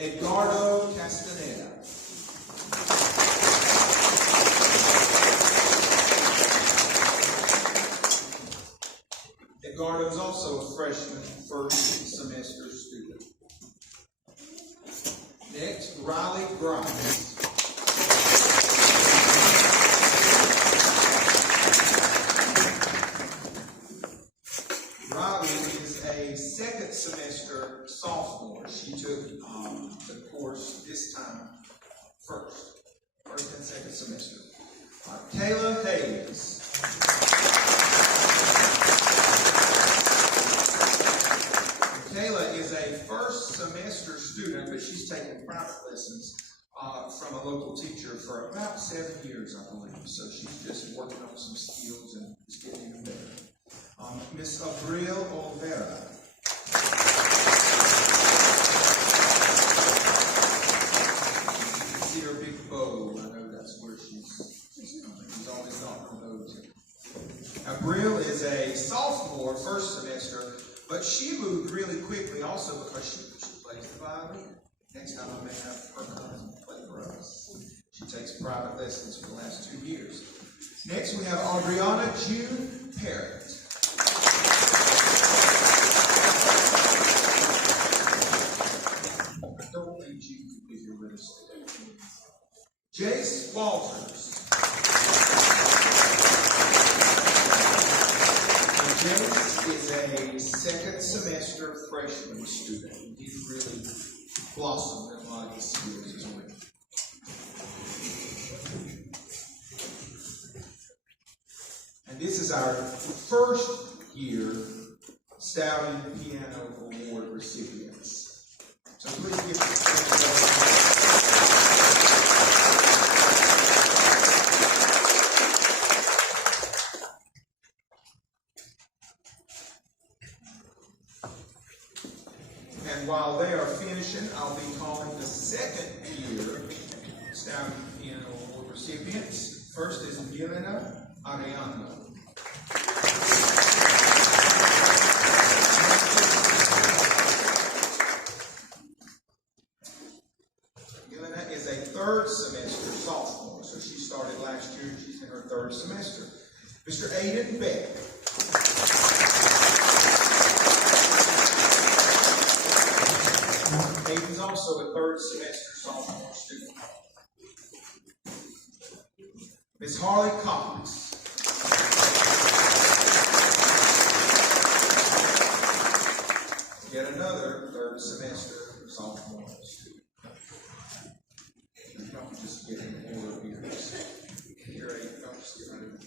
Edgardo Castaneda. Edgardo is also a freshman, first semester student. Next, Riley Grimes. Riley is a second semester sophomore. She took the course this time first and second semester. Kayla Hayes. Kayla is a first semester student, but she's taken private lessons from a local teacher for about 7 years, I believe. So she's just working on some skills and just getting even better. Miss Abril Olvera. You see her big bow. I know that's where she's coming. She's always knocking those. Abril is a sophomore, first semester, but she moved really quickly also because she plays the violin. Next time I may have her come and play for us. She takes private lessons for the last 2 years. Next we have Adriana June Parrott. I don't think June could be here with us today. Jace Walters. Jace is a second semester freshman student. He's really blossomed in a lot of his skills as well. And this is our first year Stoughton Piano Award recipients. So please give us And while they are finishing, I'll be calling the second year Stoughton Piano Award recipients. First is Milena Arellano. Milena is a third semester sophomore, so she started last year and she's in her third semester. Mr. Aiden Beck. Aiden's also a third semester sophomore student. Miss Harley Cox. Yet another third semester sophomore student. Don't just get in order here. Here, Aiden, don't just get rid of it.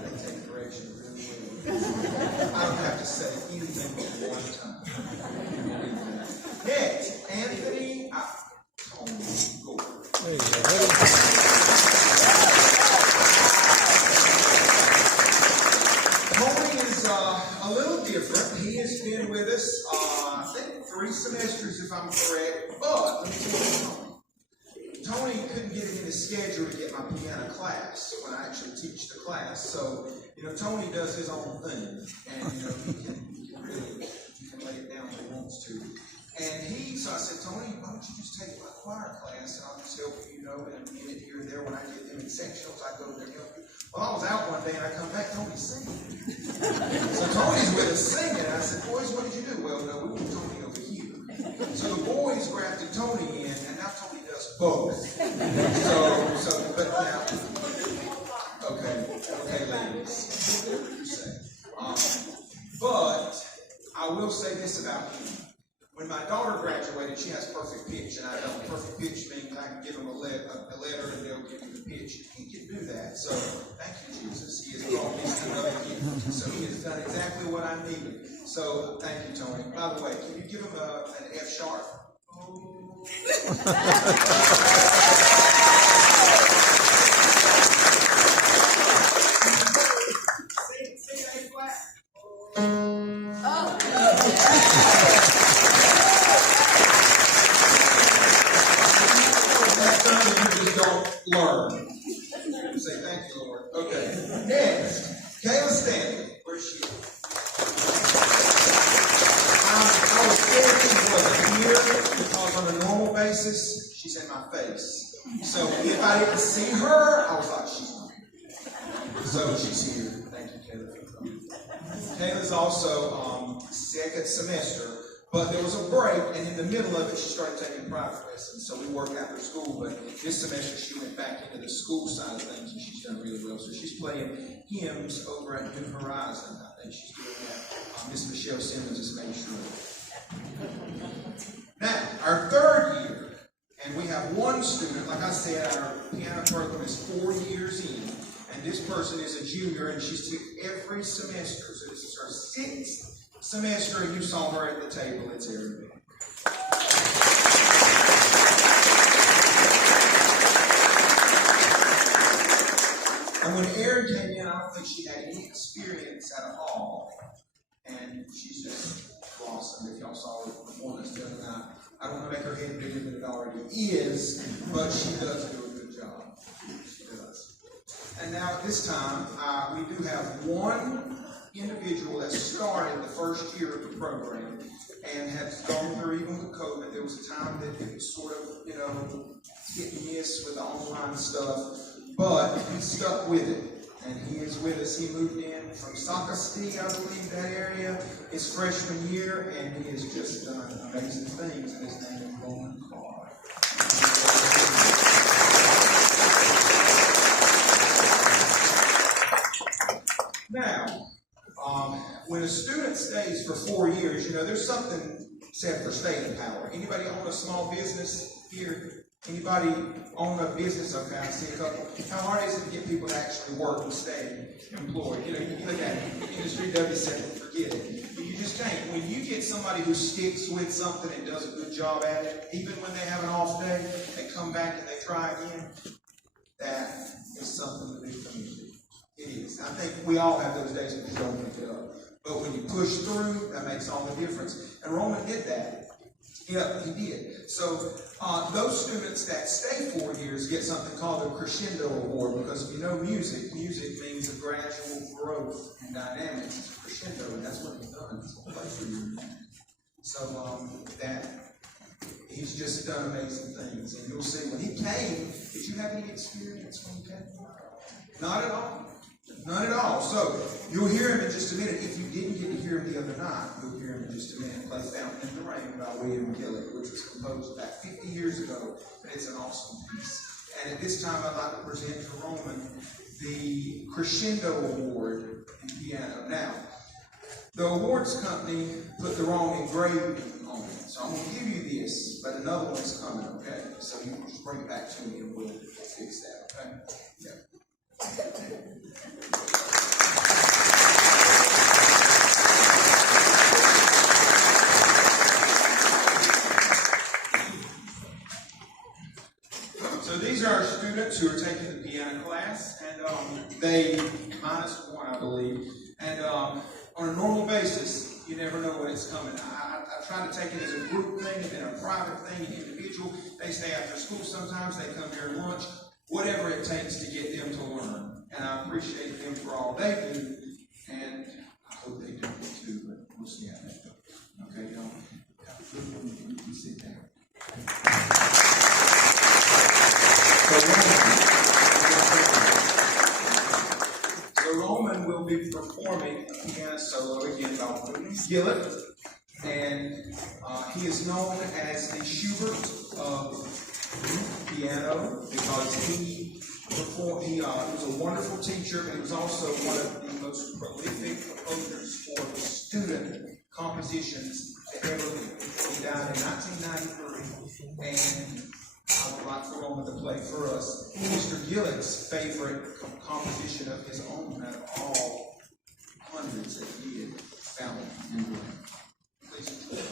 They take direction really well. I don't have to say anything but one time. Next, Anthony Gore. Tony is a little different. He has been with us, I think, 3 semesters, if I'm correct. But let me tell you something. Tony couldn't get it in his schedule to get my piano class when I actually teach the class. So, Tony does his own thing, and he can really lay it down when he wants to. And so I said, Tony, why don't you just take my choir class, and I'll just help you, in a minute here and there. When I get them in sectionals, I go there and help you. Well, I was out one day and I come back, Tony's singing. So Tony's with us singing. And I said, boys, what did you do? Well, no, we want Tony over here. So the boys grafted Tony in, and now Tony does both. But now, okay, ladies, whatever you say. But I will say this about me. When my daughter graduated, she has perfect pitch, and I don't. Perfect pitch means I can give them a letter and they'll give me the pitch. He can do that. So thank you, Jesus. He has brought me to another gift. So he has done exactly what I needed. So thank you, Tony. By the way, can you give him an F sharp? Oh. Sing A flat. Oh. Learn. Say thank you, Lord. Okay. Next, Kayla Stanley. Where's she? basis, she's in my face. So if I didn't see her, I was like, she's not here. So she's here. Thank you, Kayla, for coming. Kayla's also second semester, but there was a break, and in the middle of it, she started taking private lessons. So we work after school, but this semester she went back into the school side of things, and she's done really well. So she's playing hymns over at New Horizon. I think she's doing that. Miss Michelle Simmons just made sure. Now, our third year, and we have one student. Like I said, our piano program is 4 years in, and this person is a junior, and she's took every semester. So this is her 6th semester, and you saw her at the table. It's Erin. And when Erin came in, I don't think she had any experience at all, and she's just blossomed. If y'all saw her performance the other night, I don't want to make her head bigger than it already is, but she does do a good job. She does. And now at this time, we do have one individual that started the first year of the program and has gone through, even with COVID, there was a time that it was sort of, hit and miss with the online stuff, but he stuck with it. And he is with us. He moved in from Socastee, I believe, that area, his freshman year, and he has just done amazing things. And his name is Roman Carr. Now, when a student stays for 4 years, there's something said for staying power. Anybody own a small business here? Anybody own a business? Okay, I see a couple. How hard is it to get people to actually work and stay employed? You look at industry W7, forget it. But you just can't. When you get somebody who sticks with something and does a good job at it, even when they have an off day, they come back and they try again, that is something to be committed. It is. I think we all have those days when we don't pick it up. But when you push through, that makes all the difference. And Roman did that. Yeah, he did. So those students that stay 4 years get something called the Crescendo Award, because if you know music means a gradual growth and dynamics. It's a crescendo, and that's what he's done. It's a play for you. So that he's just done amazing things. And you'll see when he came, did you have any experience when he came? Not at all. None at all. So you'll hear him in just a minute. If you didn't get to hear him the other night, you'll hear him in just a minute. Play Fountain in the Rain by William Gillett, which was composed about 50 years ago. But it's an awesome piece. And at this time, I'd like to present to Roman the Crescendo Award in piano. Now, the awards company put the wrong engraving on it. So I'm going to give you this, but another one is coming, okay? So you can just bring it back to me and we'll fix that, okay? Yeah. So these are our students who are taking the piano class, and they -1, I believe. And on a normal basis, you never know when it's coming. I try to take it as a group thing and then a private thing, an individual. They stay after school sometimes. They come during lunch. Whatever it takes to get them to learn. And I appreciate them for all they do, and I hope they do it too, but we'll see how that goes. Okay, y'all have a good one. You can sit down. So Roman will be performing a piano solo again by William Gillett, and he is known as the Schubert of piano because he was a wonderful teacher, but he was also one of the most prolific composers for student compositions to ever live. He died in 1993, and I would like for Roman to play for us Mr. Gillett's favorite composition of his own out of all hundreds that he had found in the room. Please enjoy.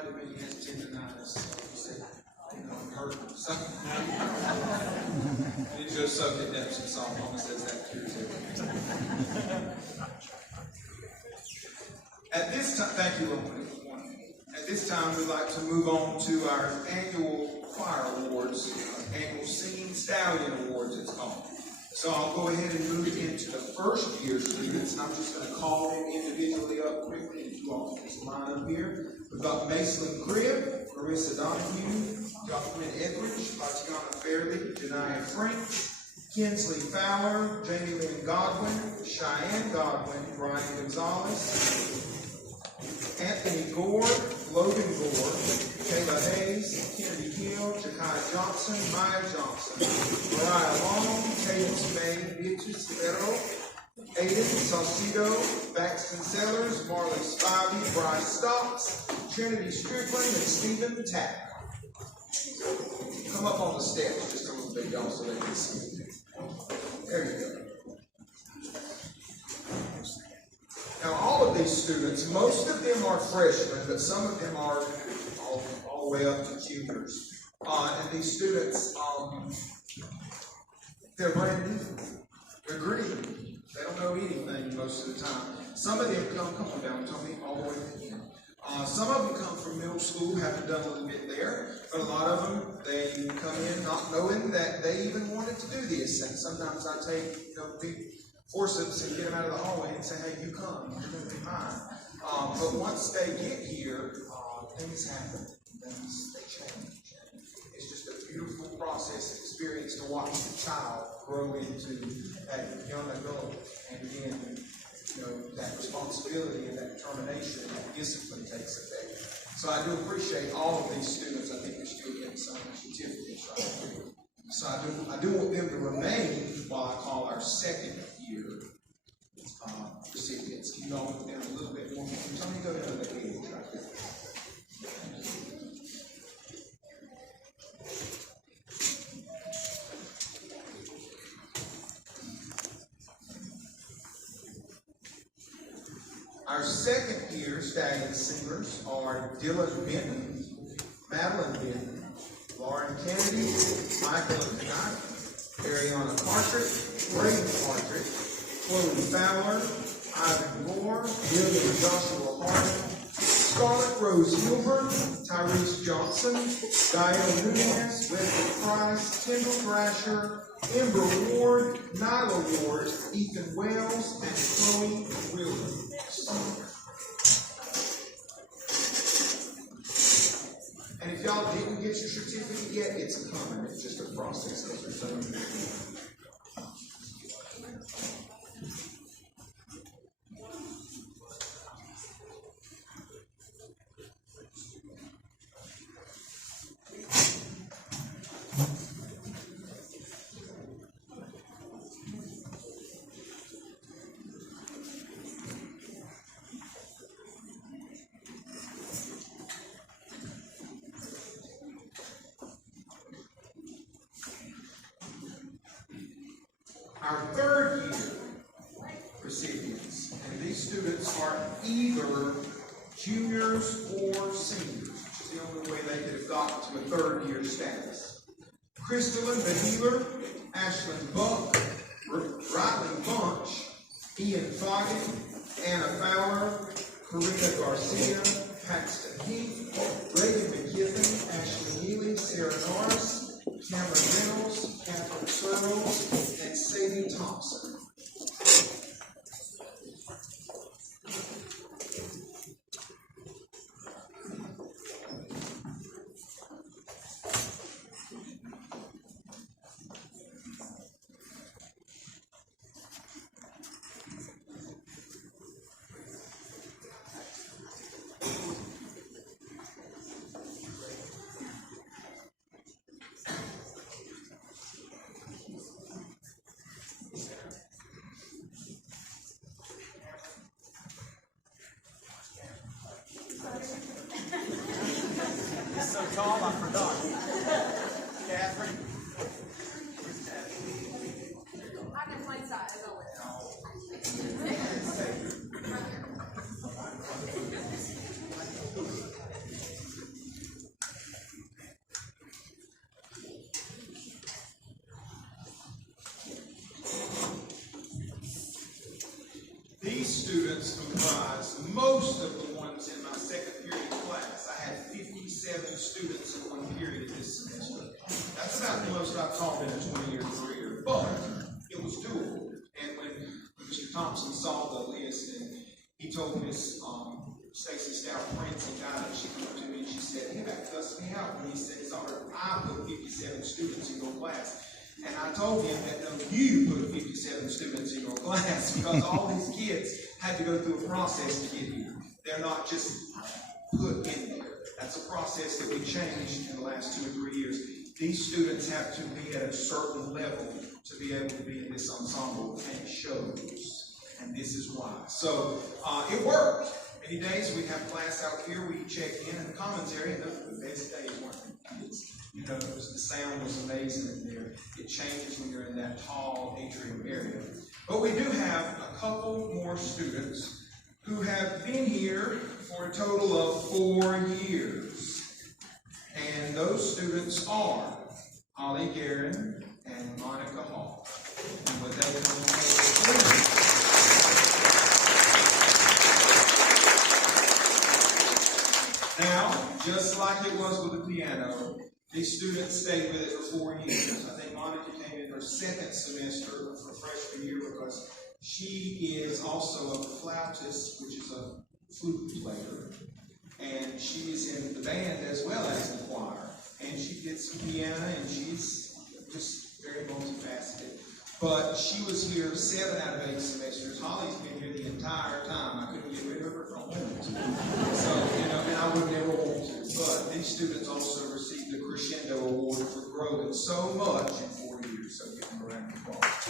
might have been, he has tendonitis. So he said, I'm hurting. So he just soaked it Epsom salt. Mama says that cures everything. At this time, thank you, Lord. At this time, we'd like to move on to our annual choir awards, annual Singing Stallion Awards, it's called. So I'll go ahead and move into the first year students, and I'm just going to call them individually up quickly, and you all can just line up here. We've got Macelyn Cribb, Marissa Donahue, Jocelyn Edwards, Tatiana Fairley, Janiyah Frank, Kinsley Fowler, Jamie Lynn Godwin, Cheyenne Godwin, Brian Gonzalez, Anthony Gore, Logan Gore, Kayla Hayes, Kennedy Hill, Ja'Kai Johnson, Maya Johnson, Mariah Long, Cadence May, Beatrice Ferro, Aiden Saucedo, Baxton Sellers, Marley Spivey, Bryce Stocks, Trinity Strickland, and Stephen Tapp. Come up on the steps just a little bit, y'all, so they can see you. There you go. Now, all of these students, most of them are freshmen, but some of them are all the way up to juniors. And these students, they're brand new. They're green. They don't know anything most of the time. Some of them come on down, Tony, all the way to the end. Some of them come from middle school, haven't done a little bit there, but a lot of them, they come in not knowing that they even wanted to do this. And sometimes I take, big forceps and get them out of the hallway and say, hey, you come, you're going to be mine. But once they get here, things happen. They change. It's just a beautiful process, experience to watch the child grow into that young adult, and then, that responsibility and that determination and that discipline takes effect. So I do appreciate all of these students. I think they're still getting some certificates right now. So I do want them to remain while I call our second year recipients. Can you all move down a little bit more? Tell me to go down to the age right there. Our second year stallion singers are Dylan Benton, Madeline Benton, Lauren Kennedy, Michael Knight, Ariana Cartridge, Braden Cartridge, Chloe Fowler, Ivan Moore, William Joshua Harding, Scarlett Rose Hilbert, Tyrese Johnson, Diane Nunez, Leslie Price, Kendall Thrasher, Ember Ward, Nyla Ward, Ethan Wells, and Chloe Williams. And if y'all didn't get your certificate yet, it's coming. It's just a process because there's so many. Our third year recipients, and these students are either juniors or seniors, which is the only way they could have gotten to a third year status. Crystalyn Beheeler, Ashlyn Buck, Riley Bunch, Ian Foggett, Anna Fowler, Karina Garcia, Paxton Heath, Reagan McKiffin, Ashley Neely, Sarah Norris, Cameron Reynolds, Catherine Searles, and Sadie Thompson. These students comprise most of the ones in my second period class. I had 57 students in one period this semester. That's about the most I've taught in a 20-year career, but it was doable. And when Mr. Thompson saw the list, and he told Miss Stacy Stout Prince and Guidance, she came up to me and she said, "He about cussed me out when he said I put 57 students in your class." And I told him that no, you put 57 students in your class, because all these kids had to go through a process to get here. They're not just put in there. That's a process that we changed in the last 2 or 3 years. These students have to be at a certain level to be able to be in this ensemble, and it shows. And this is why. So it worked. Many days we'd have class out here, we'd check in, and the commentary, and those were the best days, weren't they? You know, the sound was amazing in there. It changes when you're in that tall atrium area. But we do have a couple more students who have been here for a total of 4 years. And those students are Holly Guerin and Monica Hall. And with that, now, just like it was with the piano, these students stayed with it for 4 years. I think Monica came in her second semester of her freshman year because she is also a flautist, which is a flute player. And she is in the band as well as the choir. And she gets some piano, and she's just very multifaceted. But she was here 7 out of 8 semesters. Holly's been here the entire time. I couldn't get rid of her if I wanted to. So, you know, and I would never want to. But these students also received the Crescendo Award for growing so much in 4 years. So give them a round of applause.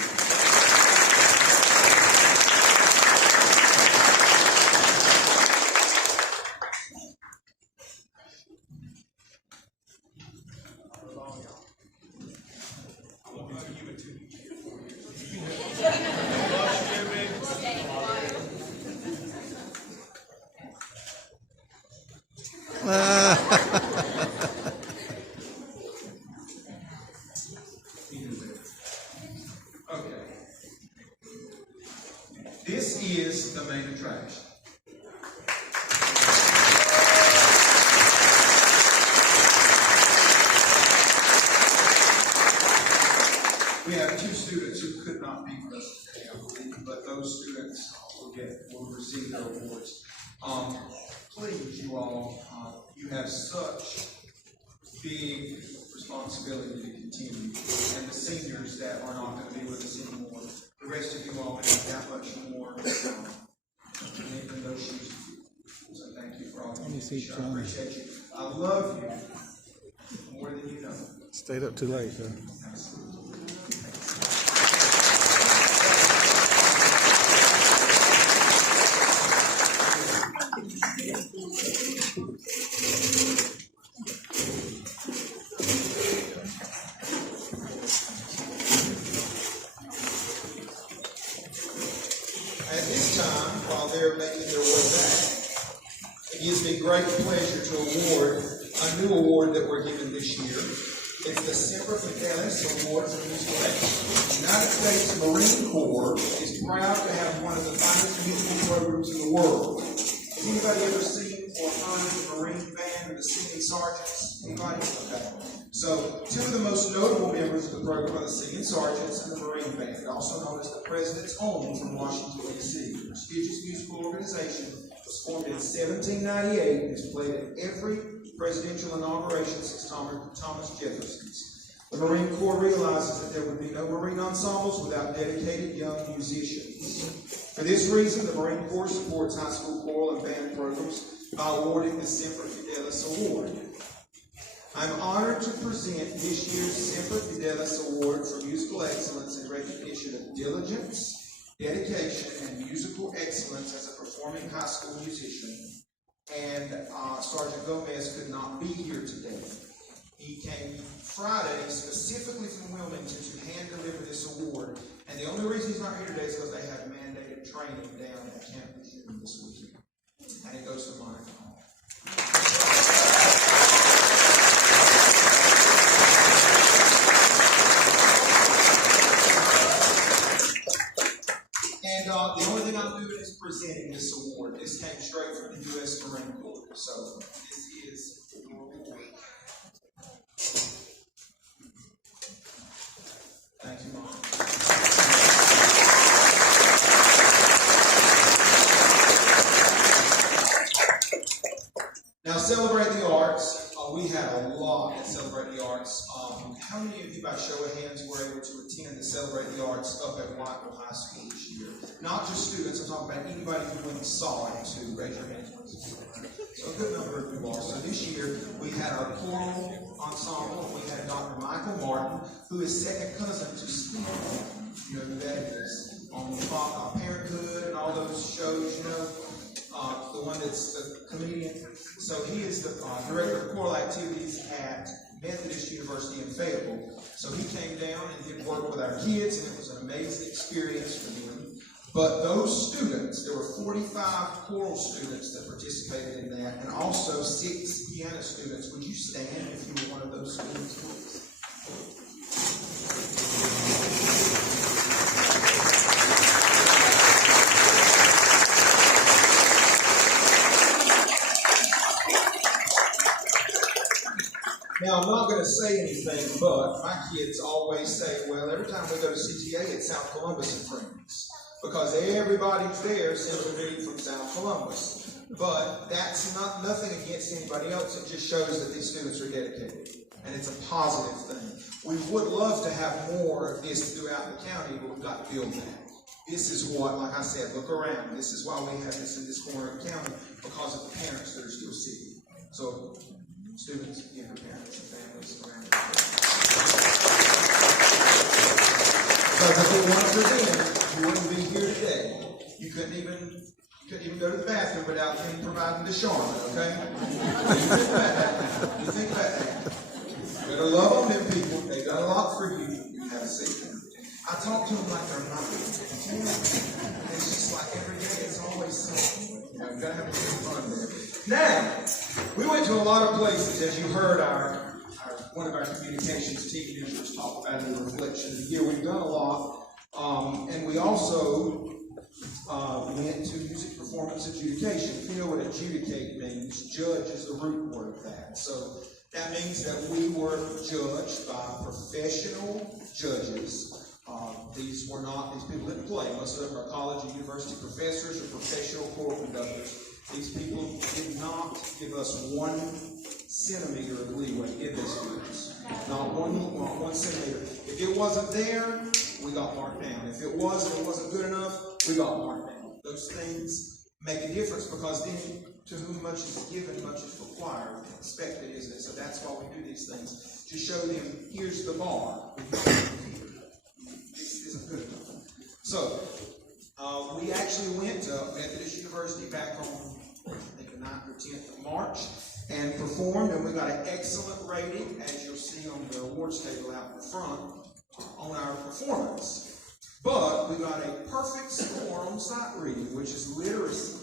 Okay. This is the main attraction. We have 2 students who could not be with us today, I believe, but those students will receive their awards. Please, you all, you have such big responsibility to continue, and the seniors that are not going to be with us anymore, the rest of you all have that much more in those shoes. So thank you for all the you. I appreciate you. I love you more than you know. Stayed up too late, huh? Absolutely. At this time, while they're making their way back, it gives me great pleasure to award a new award that we're giving this year. It's the Semper Fidelis Award for Musical Excellence. The United States Marine Corps is proud to have one of the finest musical programs in the world. Has anybody ever seen or heard of the Marine Band or the Singing Sergeants? Anybody? Okay. So, 2 of the most notable members of the program are the Singing Sergeants and the Marine Band, also known as the President's Home from Washington, D.C. The prestigious musical organization was formed in 1798 and has played at every presidential inauguration since Thomas Jefferson's. The Marine Corps realizes that there would be no Marine ensembles without dedicated young musicians. For this reason, the Marine Corps supports high school choral and band programs by awarding the Semper Fidelis Award. I'm honored to present this year's Semper Fidelis Award for Musical Excellence in recognition of diligence, dedication, and musical excellence as a performing high school musician. And Sergeant Gomez could not be here today. He came Friday specifically from Wilmington to hand deliver this award. And the only reason he's not here today is because they have mandated training down at campus this weekend. And it goes to Monica Hall. And the only thing I'm doing is presenting this award. This came straight from the U.S. Marine Corps. So this is your award. Thank you, Mom. Now, Celebrate the Arts. We had a lot at Celebrate the Arts. How many of you, by show of hands, were able to attend the Celebrate the Arts up at Whiteville High School this year? Not just students, I'm talking about anybody who went and saw it too. Raise your hands. So a good number of you are. So this year, we had our choral ensemble. We had Dr. Michael Martin, who is second cousin to Steve. You know who that is? On Parenthood and all those shows, you know. The one that's the comedian. So he is the director of choral activities at Methodist University in Fayetteville. So he came down and did work with our kids, and it was an amazing experience for them. But those students, there were 45 choral students that participated in that, and also 6 piano students. Would you stand if you were one of those students, please? Now, I'm not going to say anything, but my kids always say, well, every time we go to CTA, it's South Columbus and friends. Because everybody's there seems to be from South Columbus. But that's nothing against anybody else. It just shows that these students are dedicated. And it's a positive thing. We would love to have more of this throughout the county, but we've got to build that. This is what, like I said, look around. This is why we have this in this corner of the county, because of the parents that are still seeking. So, students, again, their parents and families around the country. Because if it weren't for them, you wouldn't be here today. You couldn't even go to the bathroom without them providing the Charmin, okay? You think about that. You better love on them people. They've done a lot for you. You have a seat. I talk to them like they're mine. It's just like every day, it's always something. You know, you've got to have a little fun there. Now, we went to a lot of places, as you heard one of our communications team members talk about in the reflection of the year. We've done a lot, and we also went to music performance adjudication. If you know what adjudicate means, judge is the root word of that. So that means that we were judged by professional judges. These people didn't play. Most of them are college and university professors or professional choral conductors. These people did not give us 1 centimeter of leeway, did they, students? Not one centimeter. If it wasn't there, we got marked down. If it wasn't good enough, we got marked down. Those things make a difference, because then to whom much is given, much is required, expected, isn't it? So that's why we do these things, to show them, here's the bar. This isn't good enough. So, we actually went to Methodist University back on, I think, the 9th or 10th of March, and performed, and we got an excellent rating, as you'll see on the awards table out in front, on our performance. But we got a perfect score on sight reading, which is literacy.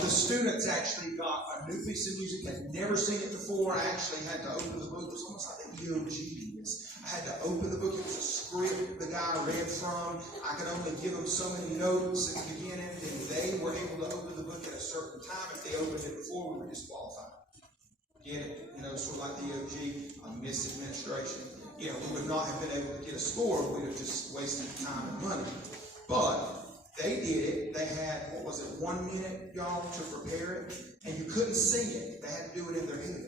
The students actually got a new piece of music, had never seen it before. I actually had to open the book. It was almost like the EOG is. I had to open the book. It was a script the guy read from. I could only give them so many notes at the beginning, and they were able to open the book at a certain time. If they opened it before, we were disqualified. Get it? You know, sort of like the EOG, misadministration. You know, we would not have been able to get a score. We would have just wasted time and money. But they did it. They had, 1 minute, y'all, to prepare it. And you couldn't sing it. They had to do it in their head.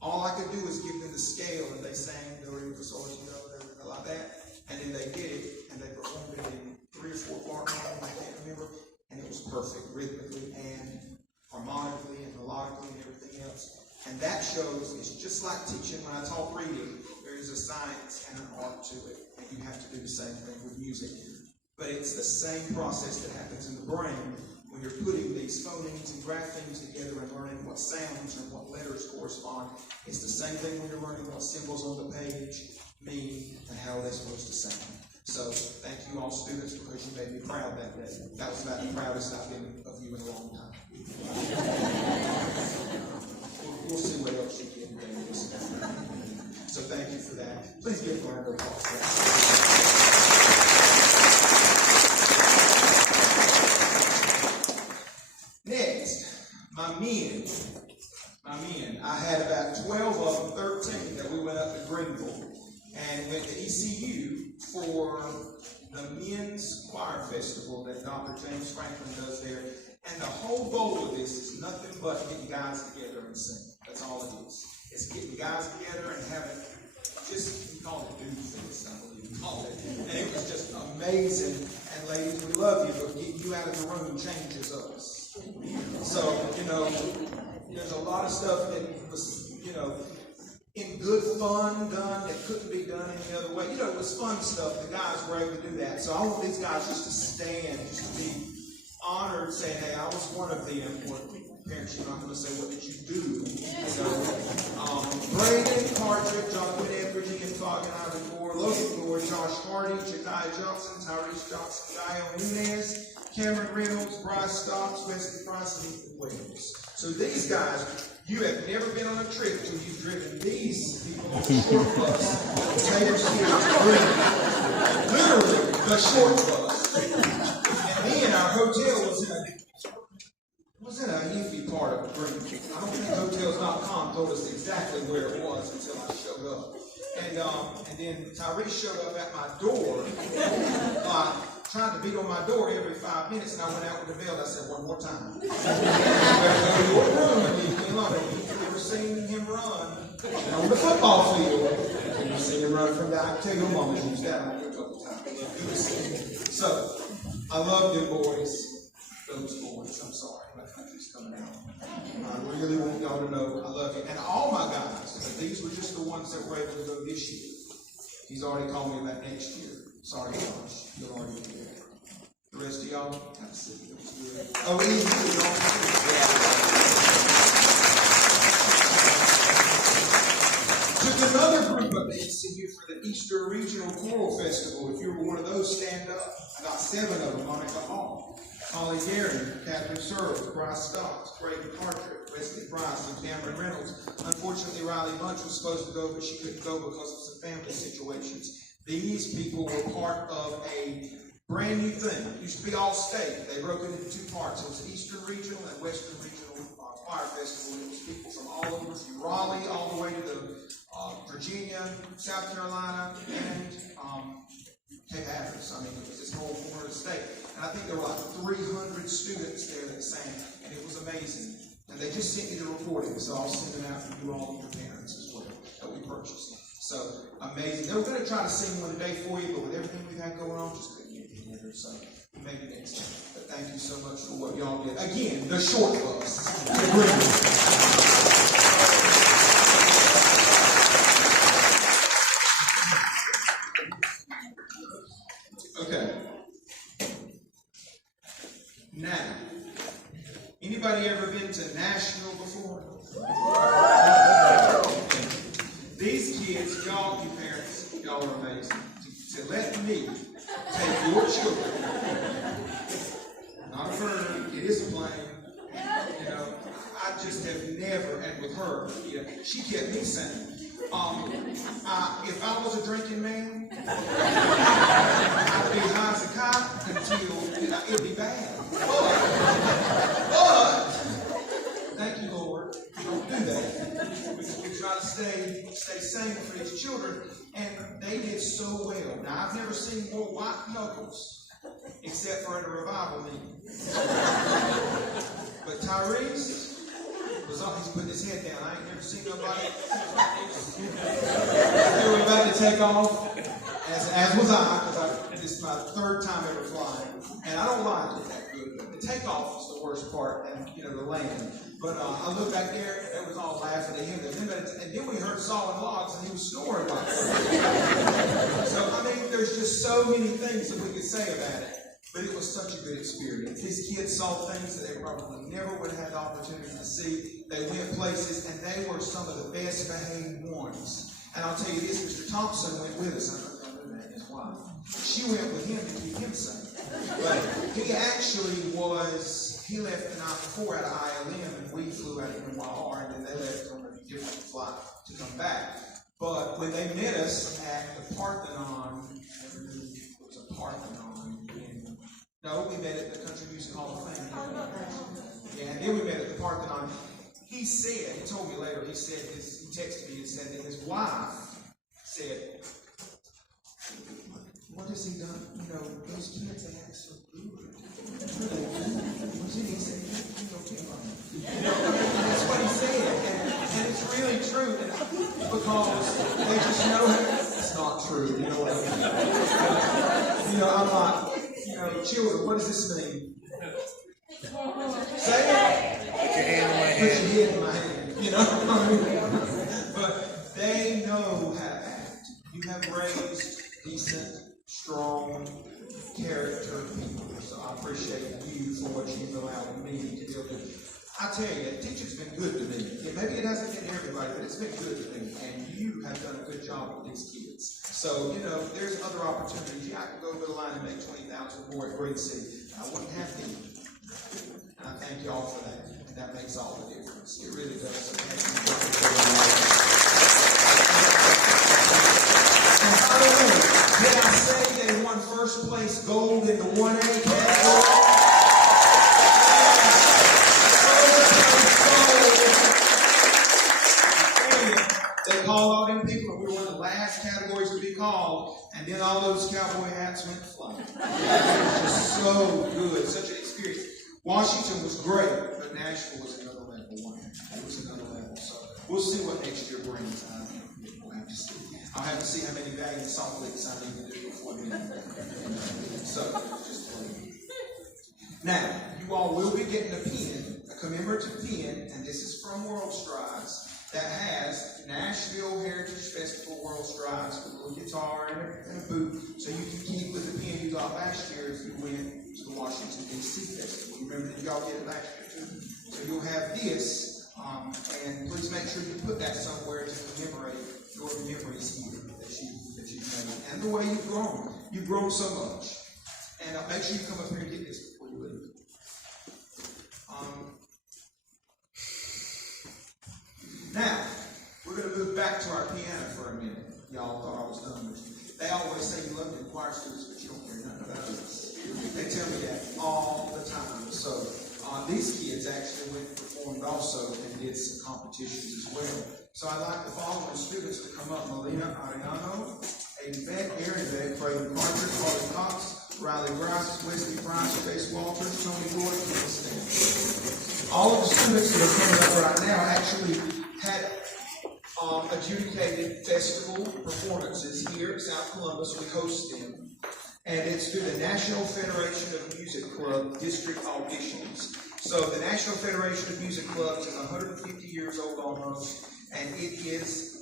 All I could do was give them the scale, and they sang do, re, mi, fa, sol, you know, everything like that. And then they did it, and they performed it in 3 or 4 part rhythm, I can't remember. And it was perfect, rhythmically and harmonically and melodically and everything else. And that shows, it's just like teaching when I taught reading. There is a science and an art to it. And you have to do the same thing with music. But it's the same process that happens in the brain when you're putting these phonemes and graphemes together and learning what sounds and what letters correspond. It's the same thing when you're learning what symbols on the page mean and how they're supposed to sound. So thank you all students, because you made me proud that day. That was about the proudest I've been of you in a long time. We'll see what else you get. So thank you for that. Please give a round of applause for that. Next, my men. I had about 12 of them, 13, that we went up to Greenville and went to ECU for the Men's Choir Festival that Dr. James Franklin does there. And the whole goal of this is nothing but getting guys together and sing. That's all it is. It's getting guys together and having, we call it dude fest, I believe we call it. And it was just amazing. And ladies, we love you, but getting you out of the room changes us. So, there's a lot of stuff that was, in good fun done that couldn't be done any other way. It was fun stuff. The guys were able to do that. So I want these guys just to stand, just to be honored, saying, hey, I was one of them. Or parents, you're not going to say, what did you do? Braden Partridge, John Quinn Edwards, Ian Fogg, and Ivan Moore, Logan Moore, Josh Hardy, Jediah Johnson, Tyrese Johnson, Gael Nunez, Cameron Reynolds, Bryce Stocks, Wesley Price, and Ethan Williams. So these guys, you have never been on a trip till you've driven these people on the short bus. Taylor Steele's Green. Literally, the short bus. And then our hotel was in a iffy part of Green. I don't think Hotels.com told us exactly where it was until I showed up. And then Tyrese showed up at my door, trying to beat on my door every 5 minutes, and I went out with the bell. I said, one more time. You better go to your room and leave me alone. You've never seen him run on the football field. You've never seen him run from that. I tell your mama used that on you a couple times. So, I love them boys. Those boys, I'm sorry. My country's coming out. I really want y'all to know I love you. And all my guys, but these were just the ones that were able to go this year. He's already called me about next year. Sorry, Josh. You'll already be there. The rest of y'all, have a seat. Oh, easy. Took another group up to ECU for the Easter Regional Choral Festival. If you were one of those, stand up. I got 7 of them. Monica Hall, Holly Gary, Catherine Searles, Bryce Stocks, Braden Partridge, Wesley Price, and Cameron Reynolds. Unfortunately, Riley Bunch was supposed to go, but she couldn't go because of some family situations. These people were part of a brand new thing. It used to be all state. They broke it into 2 parts. It was the Eastern Regional and Western Regional Choir Festival. It was people from all over, from Raleigh all the way to Virginia, South Carolina, and Cape Hatteras. I mean, it was this whole corner of the state. And I think there were like 300 students there that sang, and it was amazing. And they just sent me the recording, so I'll send it out to you all and your parents as well, that we purchased. So, amazing. They were going to try to sing one today for you, but with everything we've had going on, just couldn't get it together. So, maybe next time. But thank you so much for what y'all did. Again, the short bus. Okay. Now, anybody ever been to Nashville before? These kids, y'all, you parents, y'all are amazing. To let me take your children, not a bird, it is a plane. I just have never, and with her, she kept me saying, if I was a drinking man, I'd be high as a kite until it'd be bad. But thank you, Lord. Don't do that. We try to stay sane for these children, and they did so well. Now, I've never seen more white knuckles except for at a revival meeting. But Tyrese was on, he's putting his head down. I ain't never seen nobody. They were about to take off, as was I, because this is my 3rd time ever flying, and I don't like it that good. The takeoff is the worst part, and the landing. But I looked back there, and they was all laughing at him. And then we heard sawing logs, and he was snoring like that. So, I mean, there's just so many things that we could say about it. But it was such a good experience. These kids saw things that they probably never would have had the opportunity to see. They went places, and they were some of the best behaved ones. And I'll tell you this, Mr. Thompson went with us. I don't know that, his wife. She went with him to keep him safe. But he actually he left the night before out of ILM, and we flew out of NYR, and then they left on a different flight to come back. But when they met us at the Parthenon, it was a Parthenon we met at the Country Music Hall of Fame. Yeah, and then we met at the Parthenon. He told me later, he texted me and said that his wife said, what has he done? Those kids, they act so good. He said, you don't care about me. That's what he said. And it's really true. Because they just know it's not true. You know what I mean? I'm like, children, what does this mean? Say it. Put your hand on my hand. Put your head in my hand. But they know how to act. You have raised decent, strong, character people. So I appreciate you for what you've allowed me to be able to do. I tell you, teaching's been good to me. Maybe it hasn't been everybody, but it's been good to me. And you have done a good job with these kids. So, there's other opportunities. Yeah, I can go to the line and make 20,000 more at Great City. I wouldn't have to. And I thank you all for that. And that makes all the difference. It really does. So thank you. And by the way, did I say they won first place gold in the 1A category? They called all them people, and we were one of the last categories to be called, and then all those cowboy hats went flying. It was just so good, such an experience. Washington was great, but Nashville was another level. It was another level. So we'll see what next year brings. We'll have to see. I'll have to see how many valiant salt licks I need to do before then. So, just play. Now, you all will be getting a pin, a commemorative pin, and this is from World Strides, that has Nashville Heritage Festival World Strides with a little guitar and a boot, so you can keep with the pin you got last year if you went to the Washington, D.C. Festival. You remember that y'all did it last year too? So you'll have this, and please make sure you put that somewhere to commemorate your memories here that you've made, and the way you've grown. You've grown so much. And make sure you come up here and get this before you leave. Now, we're going to move back to our piano for a minute. Y'all thought I was done with you. They always say you love the choir students, but you don't care nothing about us. They tell me that all the time. So, these kids actually went and performed also and did some competitions as well. So I'd like the following students to come up: Melina Ariano, Aiden Beck, Aaron Beck, Braden Carter, Carly Cox, Riley Grice, Wesley Price, Chase Walters, Tony Gordon, and Stan. All of the students that are coming up right now actually had adjudicated festival performances here at South Columbus. We host them. And it's through the National Federation of Music Club district auditions. So the National Federation of Music Clubs is 150 years old almost, and it is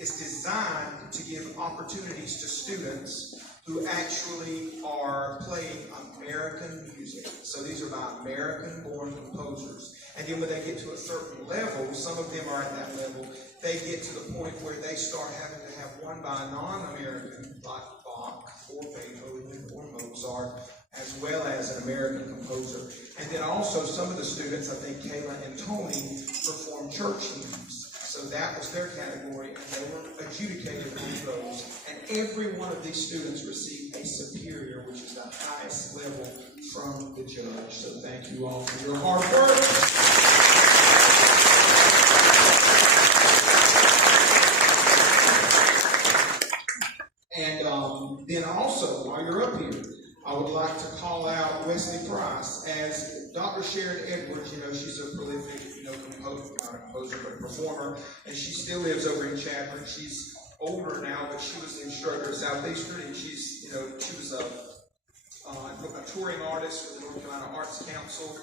it's designed to give opportunities to students who actually are playing American music. So these are by American-born composers. And then when they get to a certain level, some of them are at that level, they get to the point where they start having to have one by a non-American, like Bach or Beethoven or Mozart, as well as an American composer. And then also some of the students, I think Kayla and Tony, perform church hymns. So that was their category, and they were adjudicated on those. And every one of these students received a superior, which is the highest level from the judge. So thank you all for your hard work. And then also, while you're up here, I would like to call out Wesley Price. As Dr. Sharon Edwards, she's a prolific, composer, not a composer, but a performer, and she still lives over in Chapman. She's older now, but she was the instructor at Southeastern, and she's, she was a touring artist for the North Carolina Arts Council.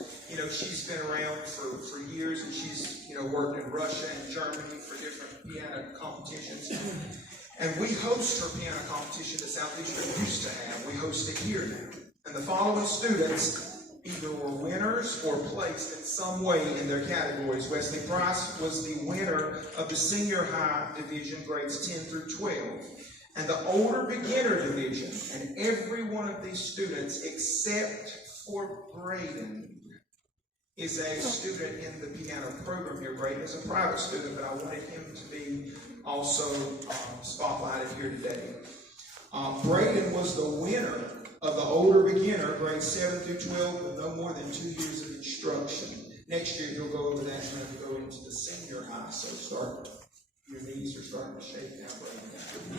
She's been around for years, and she's, worked in Russia and Germany for different piano competitions. And we host her piano competition that Southeastern used to have. We host it here now. And the following students either were winners or placed in some way in their categories. Wesley Price was the winner of the senior high division, grades 10 through 12. And the older beginner division, and every one of these students, except for Braden, is a student in the piano program here. Braden is a private student, but I wanted him to be also spotlighted here today. Braden was the winner of the older beginner, grades 7 through 12, with no more than 2 years of instruction. Next year, he'll go over that and he'll go into the senior high, so your knees are starting to shake now, Braden.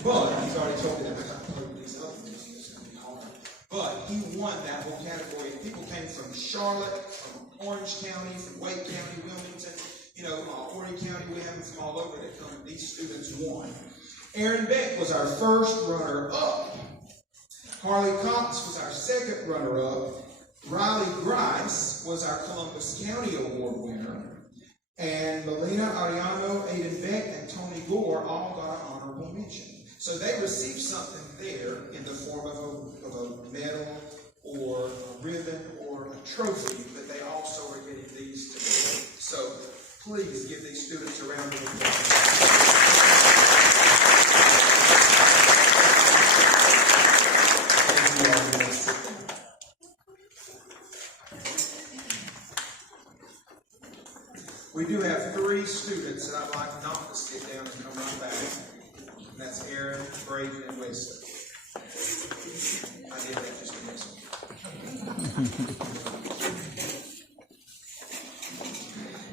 But he's already told me that if I play with these other ones, it's going to be hard. But he won that whole category. People came from Charlotte, from Orange County, from Wake County, Wilmington, Horry County. We have them from all over that come. These students won. Aaron Beck was our first runner-up. Harley Cox was our second runner-up. Riley Grice was our Columbus County Award winner. And Melina Ariano, Aiden Beck, and Tony Gore all got an honorable mention. So they received something there in the form of a medal or a ribbon or a trophy, but they also are getting these today. So please give these students a round of applause. We do have 3 students that I'd like not to sit down and come right back. And that's Aaron, Braden, and Wesley. I did that just to mess with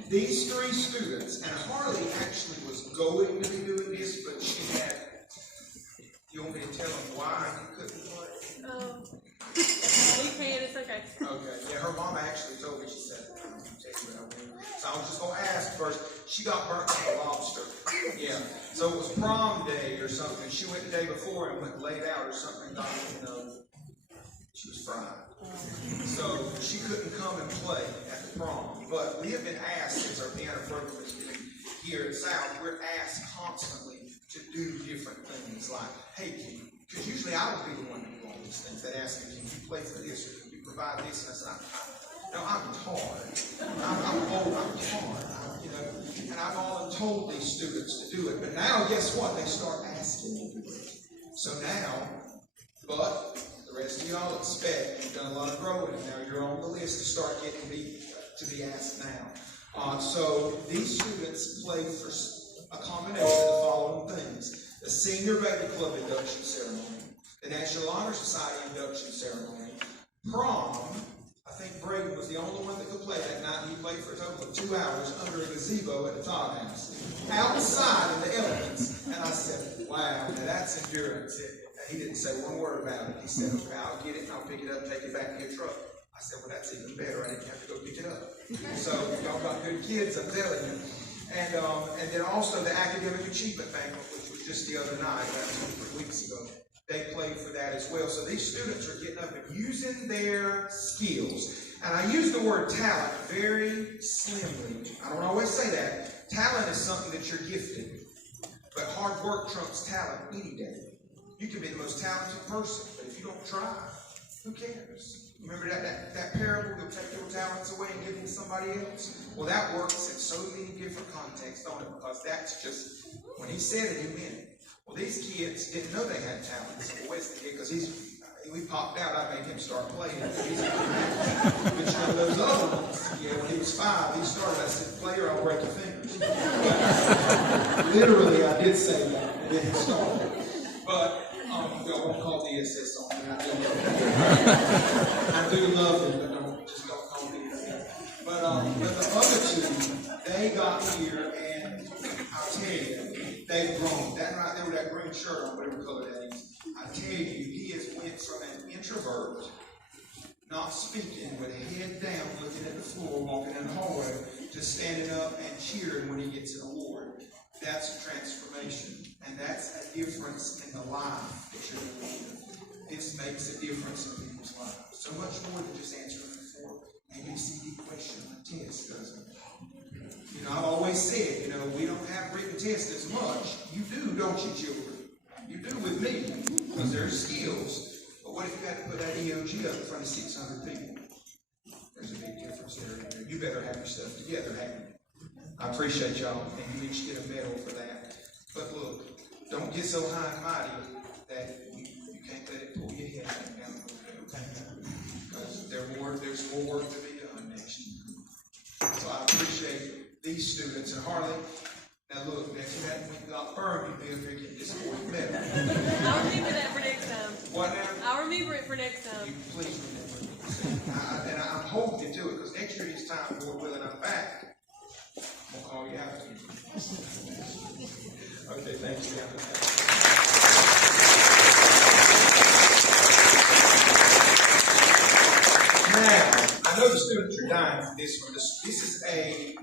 you. These 3 students, and Harley actually was going to be doing this, but she had, you want me to tell them why you couldn't play? Oh. You can, it's okay. Okay, yeah, her mom actually told me, she said, I'll tell you what I mean. So I was just going to ask first. She got burnt by a lobster. Yeah. So it was prom day or something. She went the day before and went laid out or something. She was fried. So she couldn't come and play at the prom. But we have been asked, since our piano program is here at South, we're asked constantly to do different things like, hey, because usually I would be the one to do all these things. They'd ask me, can you play for this or can you provide this? And I said, I'm tired. I'm old, I'm tired. And I've all told these students to do it. But now, guess what? They start asking me to do it. So now, but the rest of y'all expect, you've done a lot of growing, and now you're on the list to start getting to be asked now. So these students play for a combination of the following things: the Senior Baby Club induction ceremony, the National Honor Society induction ceremony, prom. I think Braden was the only one that could play that night. He played for a total of 2 hours under a gazebo at the Todd House, outside in the elements. And I said, wow, now that's endurance. He didn't say one word about it. He said, okay, I'll get it and I'll pick it up and take it back in your truck. I said, well, that's even better. I didn't have to go pick it up. So y'all got good kids, I'm telling you. And then also the Academic Achievement Banquet, which was just the other night, about 2 or 3 weeks ago. They played for that as well. So these students are getting up and using their skills. And I use the word talent very slimly. I don't always say that. Talent is something that you're gifted. But hard work trumps talent any day. You can be the most talented person, but if you don't try, who cares? Remember that parable, you'll take your talents away and give them to somebody else? Well, that works in so many different contexts, don't it? Because that's just, when he said it, he meant it. Well, these kids didn't know they had talents. So Wesley did, because we popped out. I made him start playing. He's but you know, those other ones, when he was 5, he started. I said, "Play or I'll break your fingers." Literally, I did say that, and then he started. But I won't call DSS on me. I do love him, but just don't call DSS. But the other 2, they got here, and I'll tell you, they've grown. That right there with that green shirt on, whatever color that is, I tell you, he has went from an introvert, not speaking, with head down, looking at the floor, walking in the hallway, to standing up and cheering when he gets an award. That's a transformation. And that's a difference in the life that you're going to live. This makes a difference in people's lives. So much more than just answering a ABCD question on a test, doesn't it? I've always said, we don't have written tests as much. You do, don't you, children? You do with me, because there's skills. But what if you had to put that EOG up in front of 600 people? There's a big difference there. You better have your stuff together, haven't you? I appreciate y'all, and you each get a medal for that. But look, don't get so high and mighty that you can't let it pull your head down the road. Because there's more work to be done next year. these students. And Harley, now look, if you hadn't got burned, you'd be up here getting disappointed. I'll remember that for next time. What now? I'll remember it for next time. You please remember. And I'm hoping to do it, because next year it's time, Lord willing, I'm back. I'll call you out. Okay, thanks, Dan. Now, I know the students are dying for this one. This is a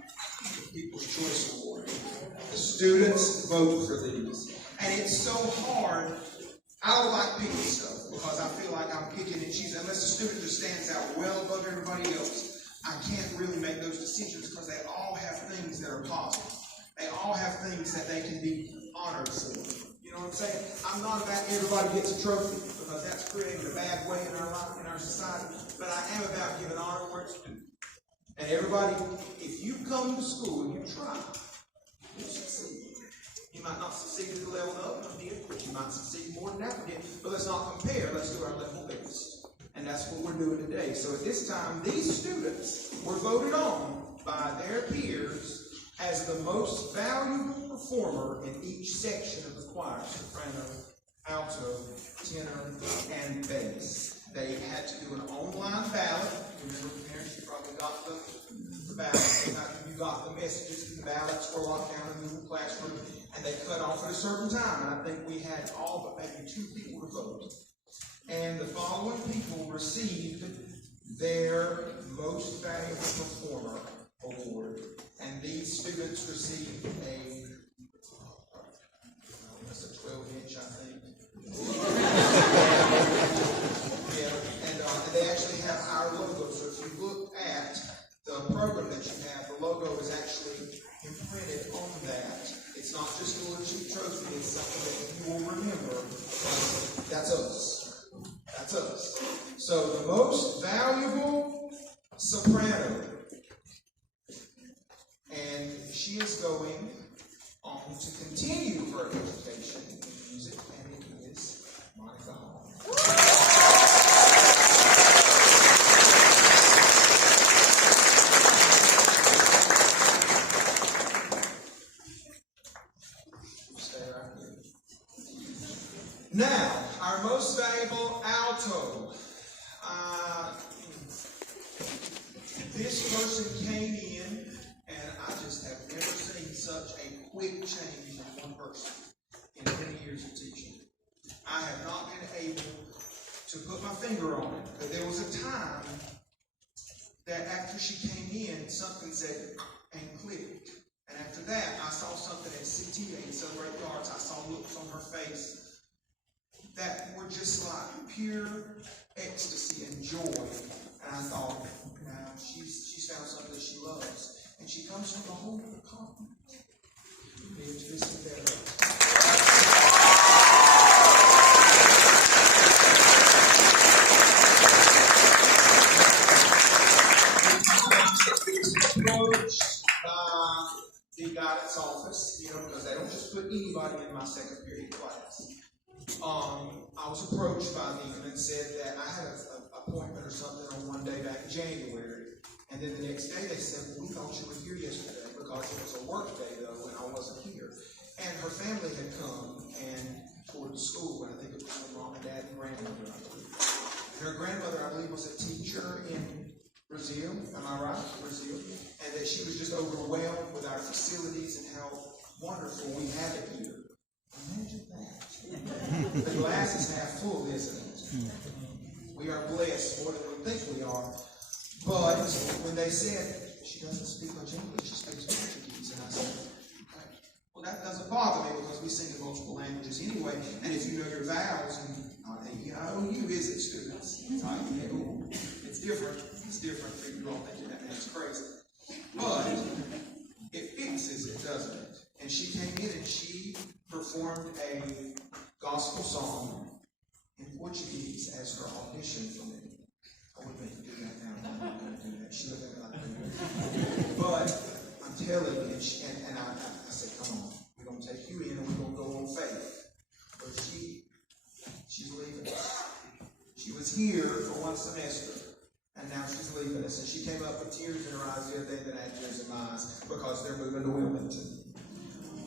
People's Choice Award. The students vote for these. And it's so hard. I don't like picking stuff because I feel like I'm picking and choosing. Unless the student just stands out well above everybody else, I can't really make those decisions because they all have things that are positive. They all have things that they can be honored for. You know what I'm saying? I'm not about everybody gets a trophy because that's created a bad way in our life, in our society. But I am about giving honor where it's due. And everybody, if you come to school and you try, you'll succeed. You might not succeed at the level the other one did, but you might succeed more than that one did. But let's not compare. Let's do our level best. And that's what we're doing today. So at this time, these students were voted on by their peers as the most valuable performer in each section of the choir: soprano, alto, tenor, and bass. They had to do an online ballot. Remember, parents, you probably got the ballot. You got the messages. The ballots were locked down in the Google Classroom, and they cut off at a certain time. And I think we had all but maybe 2 people to vote. And the following people received their most valuable performer award. And these students received that's a 12-inch, I think. Yeah, and they actually have our logo. So if you look at the program that you have, the logo is actually imprinted on that. It's not just a little cheap trophy, it's something that you will remember. That's us. That's us. So the most valuable soprano. And she is going on to continue her education in music, and it is Monica Hall. Stay right here. Now, our most valuable alto. This person came in, and I just have never seen such a quick change in one person in 20 years of teaching. I have not been able to put my finger on it, but there was a time that after she came in, something said and clicked. And after that, I saw something at CTA, Celebrate the Arts. I saw looks on her face that were just like pure ecstasy and joy. And I thought, now she's found something that she loves. And she comes from the whole continent. Approached by the guidance office, because they don't just put anybody in my second period class. I was approached by them and said that I had an appointment or something on one day back in January. And then the next day they said, well, we thought you were here yesterday because it was a work day, though, and I wasn't here. And her family had come and toured the school, and I think it was her mom and dad and grandmother, I believe. And her grandmother, I believe, was a teacher in Brazil, am I right? Brazil. And that she was just overwhelmed with our facilities and how wonderful we have it here. Imagine that. The glass is half full, isn't it? We are blessed more than we think we are. But when they said, she doesn't speak much English, she speaks Portuguese, and I said, okay, well, that doesn't bother me because we sing in multiple languages anyway, and if you know your vowels, and A-E-I-O-U, is it, students? It's different. It's different. You all thinking that man's crazy. But it fixes it, doesn't it? And she came in and she performed a gospel song in Portuguese as her audition for me. I wouldn't make you do that now. I'm not going to do that. She looked at me like that. But I'm telling you, and I said, come on, we're going to take you in and we're going to go on faith. But she's leaving us. She was here for one semester. And and now she's leaving us. And she came up with tears in her eyes the other day that I had tears in my eyes because they're moving to Wilmington.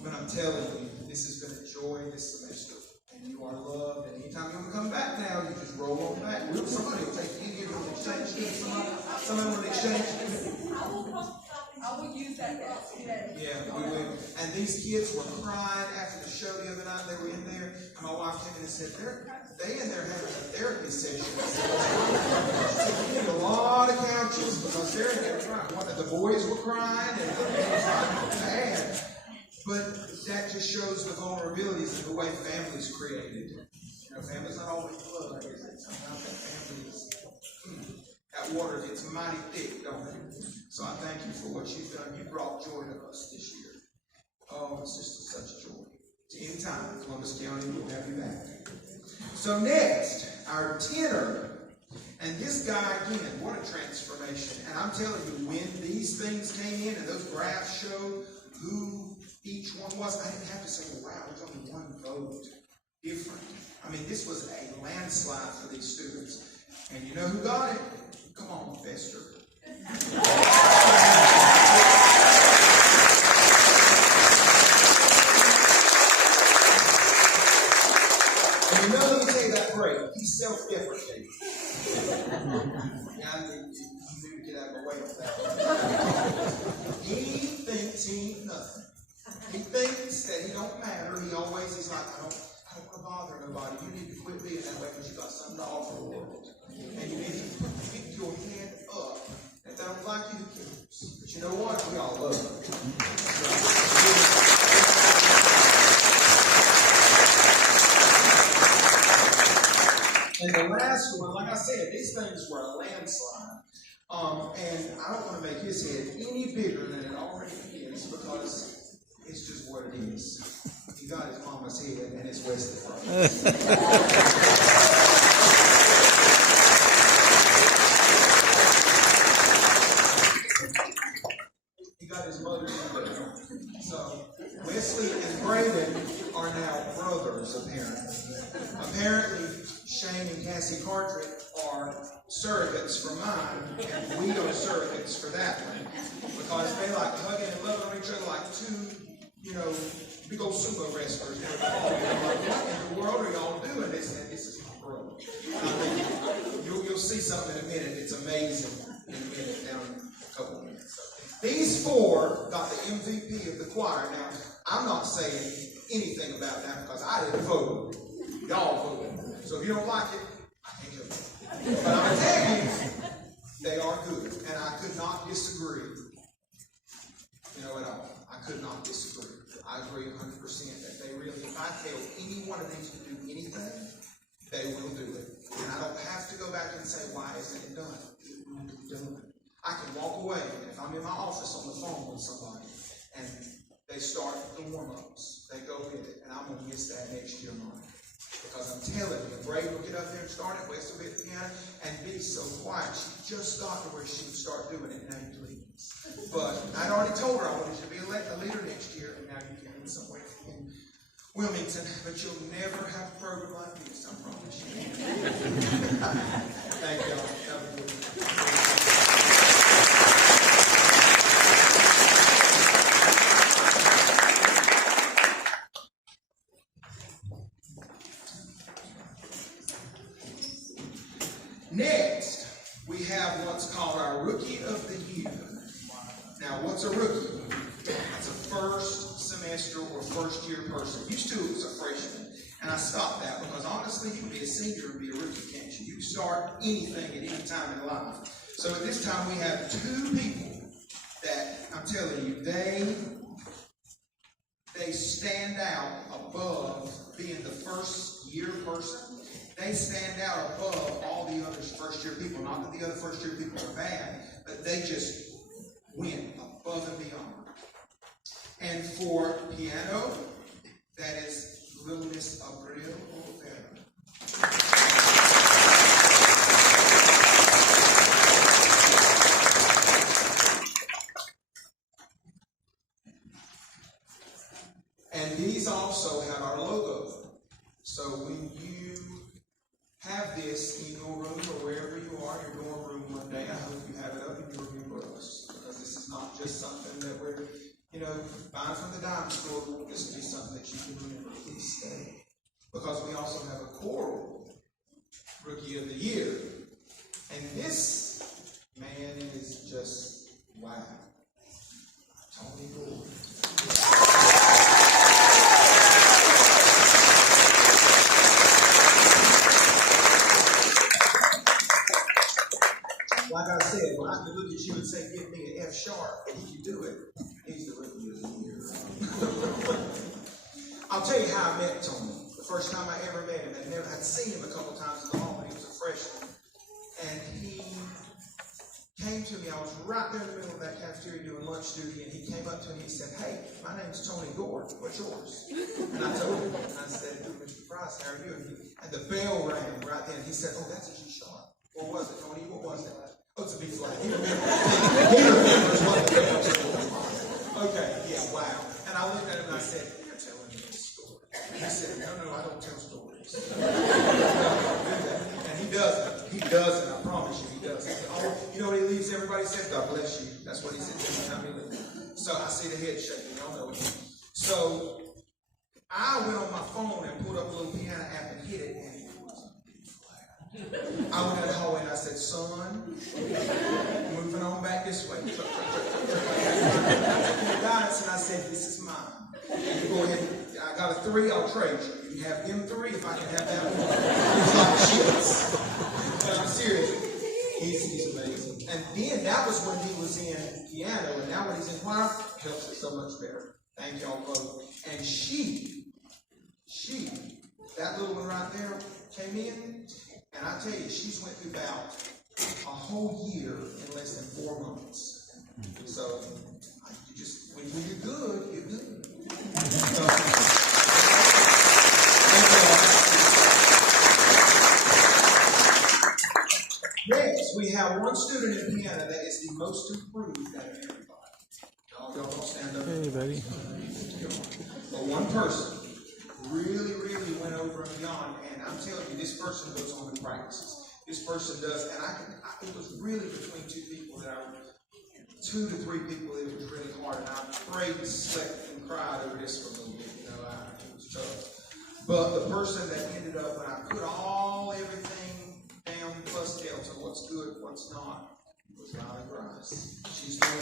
But I'm telling you, this has been a joy this semester. And you are loved. And anytime you want to come back now, you just roll on back. Somebody will take you and will exchange gifts. Somebody will exchange gifts. I will use that. Yeah, we will. And these kids were crying after the show the other night. They were in there, and my wife came in and said, they in there having a therapy session. So we need a lot of couches because they're in there crying. The boys were crying, and it was like bad. But that just shows the vulnerabilities of the way family's created. You know, family's not always blood, is it? Sometimes that family is, that water gets mighty thick, don't it? So I thank you for what you've done. You brought joy to us this year. Oh, it's just such joy. In time, Columbus County will have you back. So next, our tenor. And this guy, again, what a transformation. And I'm telling you, when these things came in and those graphs showed who each one was, I didn't have to say, well, wow, there's only one vote different. I mean, this was a landslide for these students. And you know who got it? Come on, Fester. And you know, let me tell you that break. He's self-deprecating. Now, you need to get out of the way with that. He thinks he ain't nothing. He thinks that he don't matter. He's like, I don't want to bother nobody. You need to quit being that way because you got something to offer the world. And you need to pick your head up. If they don't like you, who cares? But you know what? We all love them. And the last one, like I said, these things were a landslide. And I don't want to make his head any bigger than it already is because it's just what it is. He got his mama's head and it's wasted from it. He got his mother's head. So Wesley and Brandon are now brothers, apparently. Apparently, Shane and Cassie Cartwright are surrogates for mine, and we are surrogates for that one. Because they like hugging and loving on each other like two, big old sumo wrestlers. Like, what in the world are y'all doing? They said, this is my brother. You'll see something in a minute. It's amazing in a minute, down in a couple minutes. So, these four got the MVP of the choir. Now, I'm not saying anything about that because I didn't vote. Y'all voted. So if you don't like it, I can't help it. But I'm going to tell you, they are good. And I could not disagree. At all. I could not disagree. I agree 100% that they really, if I tell any one of these to do anything, they will do it. And I don't have to go back and say, why isn't it done? It will be done. I can walk away, and if I'm in my office on the phone with somebody, and they start the warm-ups, they go with it, and I'm going to miss that next year, Mom. Because I'm telling you, Bray will get up there and start it, West will be at the piano, and be so quiet. She just got to where she would start doing it, now please. But I'd already told her I wanted you to be a leader next year, and now you can be somewhere in Wilmington, but you'll never have a program like this, I promise you. Thank y'all. Have a good one. Next, we have what's called our Rookie of the Year. Now, what's a rookie? That's a first semester or first year person. Used to it was a freshman. And I stopped that because honestly, you can be a senior and be a rookie, can't you? You can start anything at any time in life. So at this time, we have two people that, I'm telling you, they stand out above being the first year person. They stand out above all the other first year people. Not that the other first year people are bad, but they just went above and beyond. And for piano, that is Little Miss Abril Olvera. And these also have our logo. So when you have this in your room or wherever you are, your dorm room one day. I hope you have it up and you remember us, because this is not just something that we're, buying from the dime store. This will be something that you can remember. Please stay. Because we also have a choral Rookie of the Year. And this man is just, wow. Tony Gore. Like I said, when I could look at you and say, give me an F sharp, and he can do it, he's the Rookie of the Year. I'll tell you how I met Tony. The first time I ever met him, I'd seen him a couple times in the hall when he was a freshman. And he came to me. I was right there in the middle of that cafeteria doing lunch duty, and he came up to me and he said, "Hey, my name's Tony Gore. What's yours?" And I told him, and I said, "Mr. Price, how are you?" And the bell rang right then. He said, "Oh, that's a G sharp. What was it, Tony? What was it?" "Oh, it's a B flat." He remembers what the bell was. Okay, yeah, wow. And I looked at him and I said, "You're telling me this story." And he said, No, I don't tell stories. And he doesn't. He doesn't. I promise you, he doesn't. Oh, you know what he leaves everybody says? "God bless you." That's what he says every time he leaves. So I see the head shaking. Y'all know it. So I went on my phone and pulled up a little piano app and hit it, and it was a B flat. I went out the hallway and I said, "Son, moving on back this way." Guidance, and I said, "This is mine. You go ahead. I got a 3. I'll trade you. You can have them 3 if I can have that one." It's like shits. But I'm serious. He's amazing. And then that was when he was in piano, and now when he's in choir, helps it so much better. Thank y'all both. And she, that little one right there came in, and I tell you, she's went through about a whole year in less than 4 months. So you just, when you're good, you're good. So, next, we have one student in piano that is the most improved out of everybody. Y'all don't stand up. Hey, buddy. But one person really went over and beyond, and I'm telling you, this person goes on and practices. This person does, and it was really between 2 people that 2 to 3 people that it was really hard, and I prayed and slept and cried over this for a little bit. It was tough. But the person that ended up, when I put everything down, plus delta, what's good, what's not, was Riley Grice. She's doing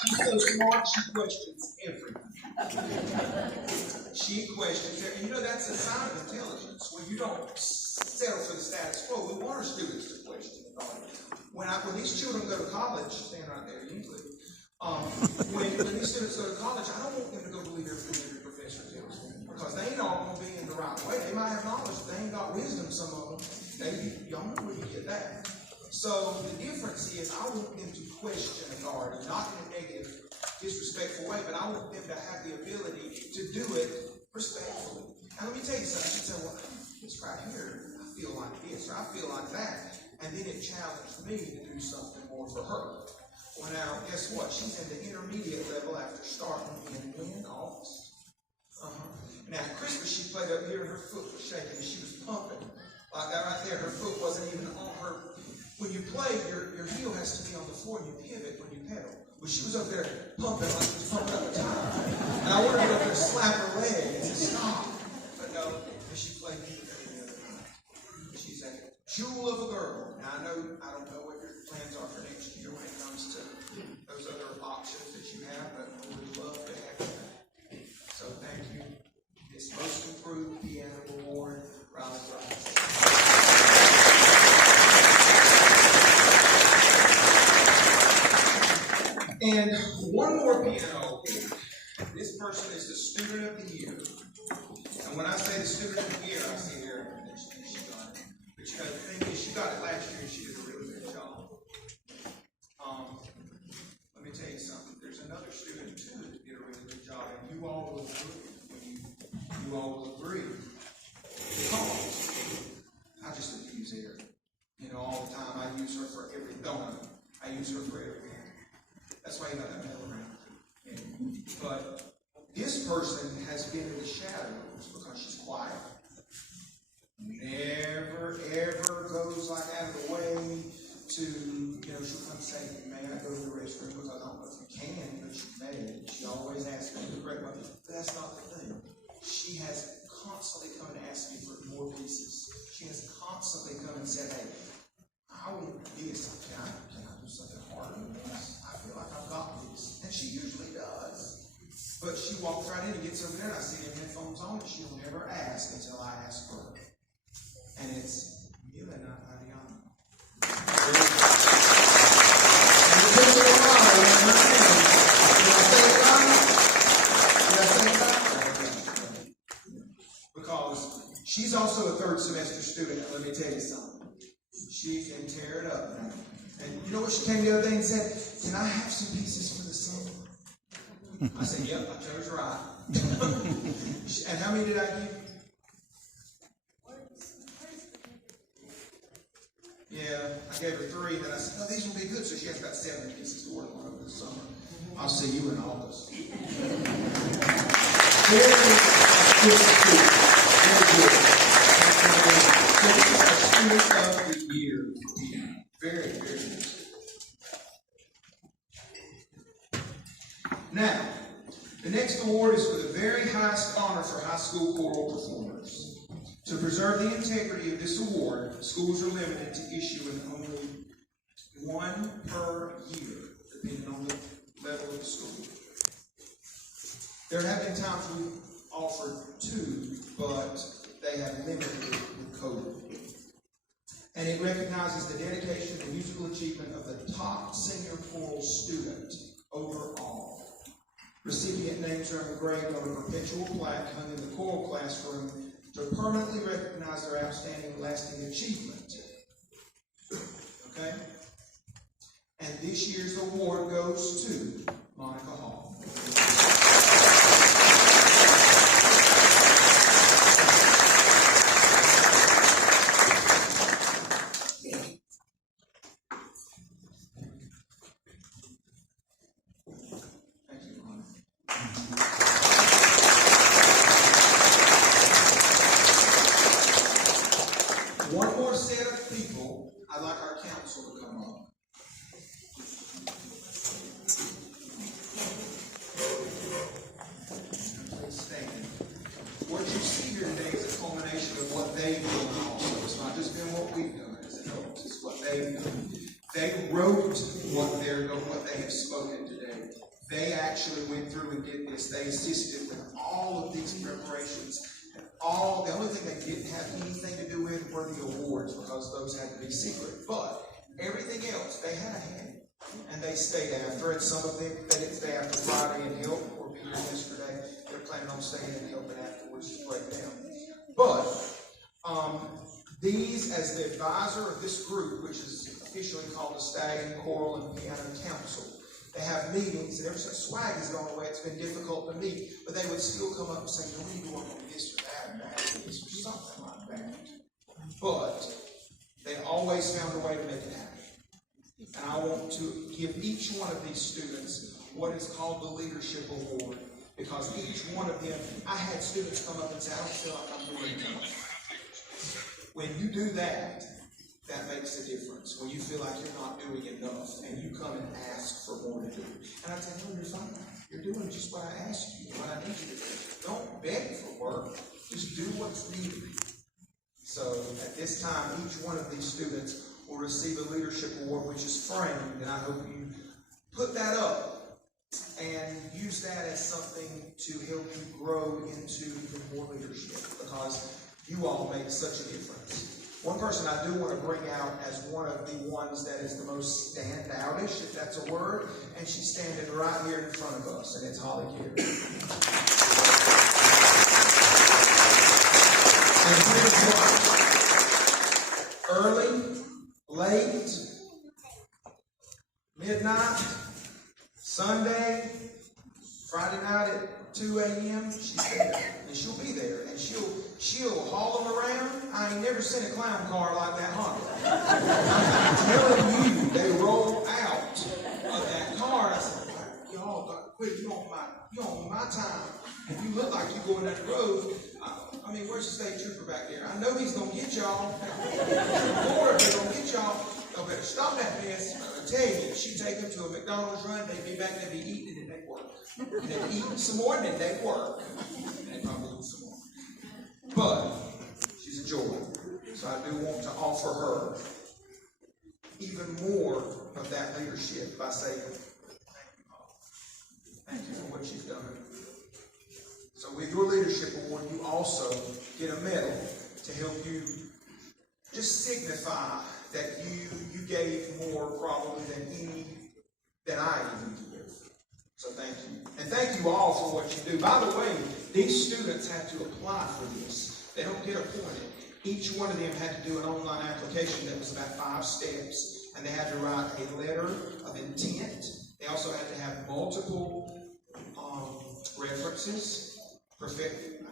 She's so smart, she questions everything. She questions everything. That's a sign of intelligence. When you don't settle for the status quo, we want our students to question authority. When these children go to college, stand right there, you include. When these students go to college, I don't want them to go believe everything every professor tells them, because they ain't all going to be in the right way. They might have knowledge, but they ain't got wisdom, some of them. Y'all know where you get that. So the difference is, I want them to question authority, not in a negative, disrespectful way, but I want them to have the ability to do it respectfully. And let me tell you something. She said, "Well, this right here, I feel like this, or I feel like that." And then it challenged me to do something more for her. Well, now, guess what? She's in the intermediate level after starting in August. Now, Christmas, she played up here, and her foot was shaking, and she was pumping. Like that right there, her foot wasn't even on her. When you play, your heel has to be on the floor, and you pivot when you pedal. Well, she was up there pumping like she was pumping up a tire. And I wanted her to go up there and slap her leg and say, "Stop." But no, and she played beautifully the other night. She's a jewel of a girl. Now, I don't know what your plans are for next year when it comes to those other options that you have, but we would love to have that. So thank you. This most improved piano award, Riley Grice. And one more piano award. This person is the Student of the Year. And when I say the Student of the Year, I see her and she got it. But the thing is, she got it last year and she did a really good job. Let me tell you something. There's another student too that did a really good job, and you all will agree. You all will agree. Because I just abuse her. All the time. I use her for everything. I use her for everything. That's why you got that medal around. But this person has been in the shadows because she's quiet. Never, ever goes like out of the way to, she'll come say, may I go to the restroom? Because I don't know if you can, but you may. She always asks me to break my, but that's not the thing. She has constantly come and asked me for more pieces. She has constantly come and said, hey, I want this. Can I do something harder than this? I feel like I've got this. And she usually does. But she walks right in and gets over there, and I see the headphones on, and she'll never ask until I ask her. And it's Milena Ariana. Because she's also a third semester student, and let me tell you something. She can tear it up now. And you know what she came the other day and said? Can I have some pieces for the summer? I said, yep, I chose right. And how many did I give? Yeah, I gave her 3, and then I said, oh, these will be good. So she has about 7 pieces to work on over the summer. I'll see you in August. Very good. Student of the year. Very, very good. Now, the next award is for the very highest honor for high school choral performers. To preserve the integrity of this award, schools are limited to issuing only 1 per year, depending on the level of the school. There have been times we've offered 2, but they have limited it with COVID. And it recognizes the dedication and musical achievement of the top senior choral student overall. Recipient names are engraved on a perpetual plaque hung in the choral classroom to permanently recognize their outstanding and lasting achievement. Okay? And this year's award goes to Monica Hall. Thank you, Monica. One more set of people, I'd like our council to come up. Please stand. What you see here today is a culmination of what they've done also. It's not just been what we've done as adults, it's what they've done. They wrote what they have spoken today. They actually went through and did this. They assisted with all of these preparations. The only thing they didn't have anything to do with were the awards, because those had to be secret. But everything else, they had a hand. And they stayed after. And some of them, they didn't stay after Friday and help or be here yesterday. They're planning on staying and helping afterwards to break down. But these, as the advisor of this group, which is officially called the Stallion Choral and Piano Council, they have meetings, and ever since swag has gone away, it's been difficult to meet, but they would still come up and say, we need to work on this or that, or that, or this, or something like that. But they always found a way to make it happen. And I want to give each one of these students what is called the Leadership Award, because each one of them, I had students come up and say, I don't feel like I'm doing enough. When you do that, that makes a difference. When you feel like you're not doing enough and you come and ask for more to do. And I tell you, no, you're fine. You're doing just what I asked you, what I need you to do. Don't beg for work. Just do what's needed. So at this time, each one of these students will receive a leadership award, which is framed, and I hope you put that up and use that as something to help you grow into even more leadership, because you all make such a difference. One person I do want to bring out as one of the ones that is the most standoutish, if that's a word, and she's standing right here in front of us, and it's Holly Carey. And here's why. Early, late, midnight, Sunday, Friday night at 2 a.m., she's there. And she'll be there. And she'll haul them around. I ain't never seen a clown car like that Honda. I'm telling you, they roll out of that car. And I said, y'all got quit. You on my time. If you look like you're going down the road, I mean, where's the state trooper back there? I know he's going to get y'all. Florida, they're going to get y'all. Y'all better stop that mess. I tell you, she'd take them to a McDonald's run, they'd be back, they'd be eating, and then they'd work. And they'd eat some more, and then they'd work. And they'd probably eat some more. But she's a joy. So I do want to offer her even more of that leadership by saying, thank you, Mom. Thank you for what you've done. So with your leadership award, you also get a medal to help you just signify that you gave more probably than I even give. So thank you. And thank you all for what you do. By the way, these students had to apply for this. They don't get appointed. Each one of them had to do an online application that was about 5 steps. And they had to write a letter of intent. They also had to have multiple references. I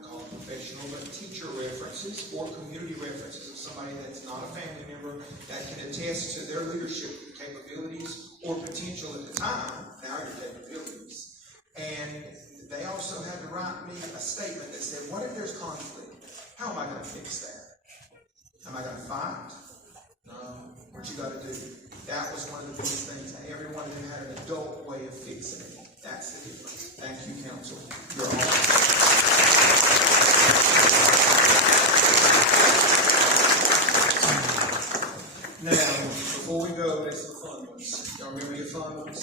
call it professional, but teacher references or community references of somebody that's not a family member that can attest to their leadership capabilities or potential at the time, now your capabilities. And they also had to write me a statement that said, what if there's conflict? How am I going to fix that? Am I going to fight? No. What you got to do? That was one of the biggest things. Every one of them had an adult way of fixing it. That's the difference. Thank you, counsel. You're all. Now, before we go, there's some fun ones. Y'all remember your fun ones?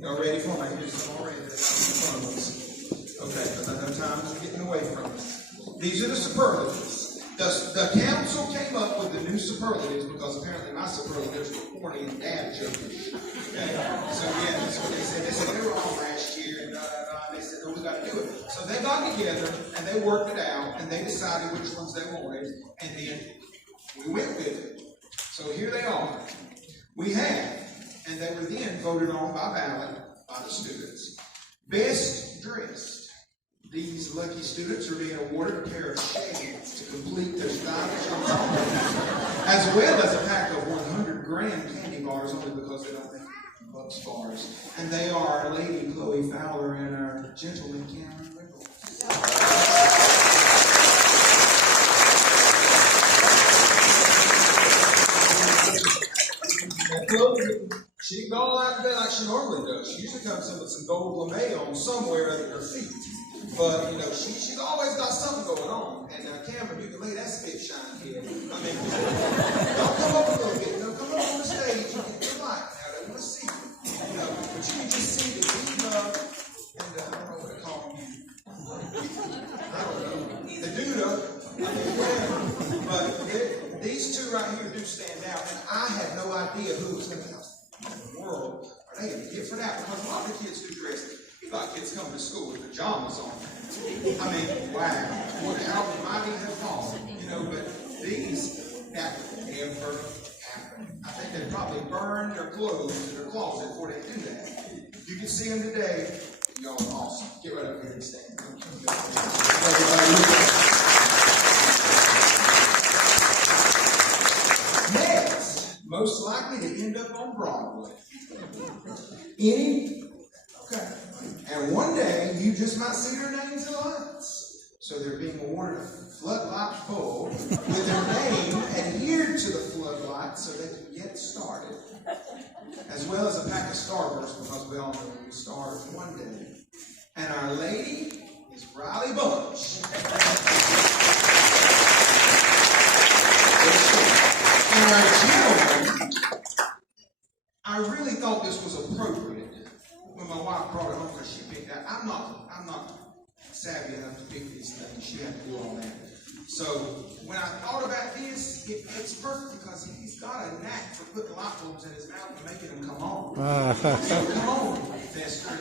Y'all ready for them? I hear some already. There's some fun ones. Okay, because I know time is getting away from us. These are the superlatives. The council came up with the new superlatives because apparently my superlatives were corny and dad jokeish. Okay? So yeah, that's what they said. They said they were on last year and they said, no, we got to do it. So they got together and they worked it out and they decided which ones they wanted and then we went with it. So here they are. We had, and they were then voted on by ballot by the students. Best dressed. These lucky students are being awarded a pair of shades to complete their stylish ensemble, as well as a pack of 100 grand candy bars, only because they don't make Bucks bars. And they are Lady Chloe Fowler and our gentleman Cameron Wiggle. She didn't go all out today like she normally does. She usually comes in with some gold lame on somewhere under her feet. But, you know, she's always got something going on. And Cameron, you can lay that spit shine here. I mean, don't come up a little bit. Don't come up on the stage and get your light. Now, they want to see you. You know, but you can just see the diva and I don't know what to call you. I don't know. The duda. I mean, yeah. But these two right here do stand out. And I had no idea who was going to come. In the world, are they a different out? Because a lot of the kids do dress. You got kids coming to school with pajamas on. I mean, wow. How mighty have fallen. You know, but these, that would never happen. I think they probably burn their clothes in their closet before they do that. You can see them today. Y'all are awesome. Get right up here and stand. Next, most likely to end up on Broadway. Okay. And one day, you just might see their names in the lights. So they're being awarded a floodlight bulb with their name adhered to the floodlight so they can get started. As well as a pack of Starburst, because we all know we start one day. And our lady is Riley Bunch. And our gentleman, I really thought this was appropriate when my wife brought it home because she picked out. I'm not savvy enough to pick these things. She had to do all that. So when I thought about this, it's perfect because he's got a knack for putting light bulbs in his mouth and making them come on. So come on, Fester.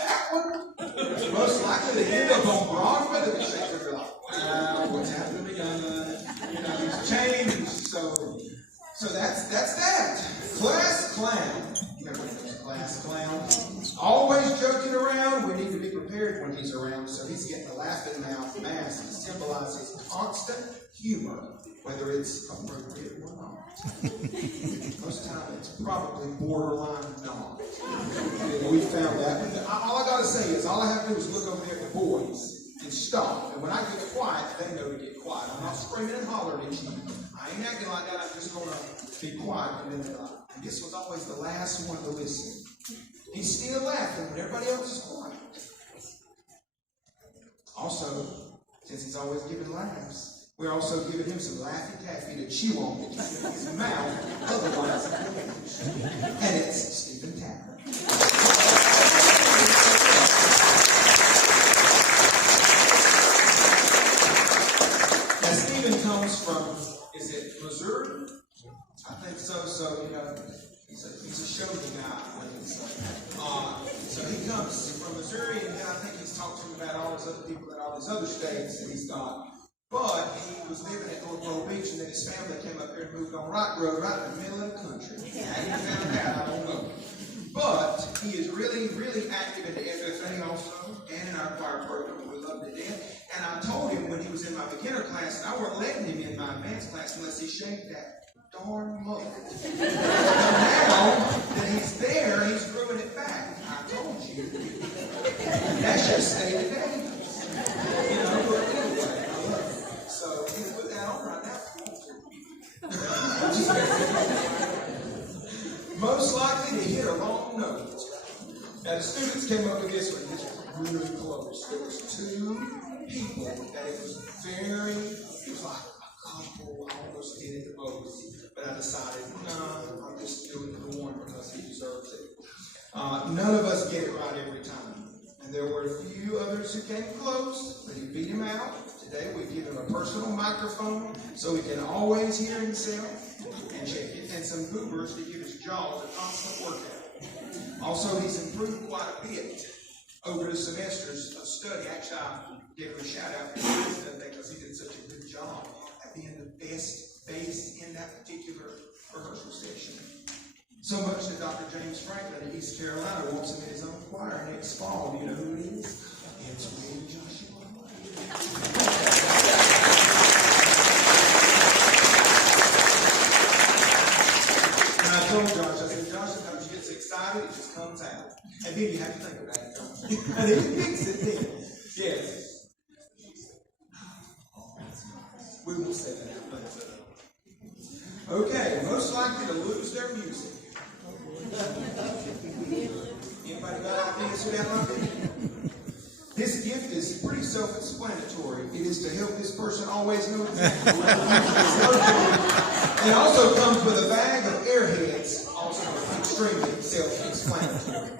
That one, most likely to end up on Broadway. They're like, wow, what's happened to me? You know, he's changed. So that's that. Class clown. Class clown. Always joking around. We need to be prepared when he's around. So he's getting a laughing mouth mask to symbolize his constant humor, whether it's appropriate or not. probably borderline not. And we found that. All I gotta say is, all I have to do is look over there at the boys and stop. And when I get quiet, they know to get quiet. I'm not screaming and hollering at you. I ain't acting like that. I'm just gonna be quiet. And then and this was always the last one to listen. He's still laughing when everybody else is quiet. Also, since he's always giving laughs, we're also giving him some Laffy Taffy to chew on to keep it in his mouth, otherwise he'll lose. And it's Stephen Tapper. Now, Stephen comes from, is it Missouri? I think so. So, you know, he's a showy guy. So he comes from Missouri, and then I think he's talked to him about all his other people in all these other states that he's got. But he was living at North Royal Beach, and then his family came up here and moved on Rock Road, right in the middle of the country. How you found that, I don't know. But he is really, really active in the FFA also, and in our choir program. We loved it then. And I told him when he was in my beginner class, I weren't letting him in my advanced class unless he shaved that darn mullet. And now that he's there, he's growing it back. I told you. That's just stay today. You know, but anyway, I love it. So you can put that on right now if you want to. Most likely to hit a long note. Now the students came up with this one. This was really close. There was two people that it was like a couple. I almost did it to both. But I decided, no, I'm just doing it to one because he deserves it. None of us get it right every time. And there were a few others who came close, but he beat him out. Today we give him a personal microphone so he can always hear himself and check it, and some boobers to give his jaws a constant workout. Also, he's improved quite a bit over the semesters of study. Actually, I gave him a shout out because he did such a good job at being the best in that particular rehearsal session. So much that Dr. James Franklin of East Carolina wants him in his own choir next fall. Do you know who it is? It's William Joshua. And I told Josh, I said, Josh, sometimes you get so excited, it just comes out. And then you have to think about it, don't you? And he thinks it then. Yes. We will say that out later. Okay, most likely to lose their music. Anybody got ideas for that one? This gift is pretty self-explanatory. It is to help this person always know exactly what It also comes with a bag of airheads, also extremely self-explanatory.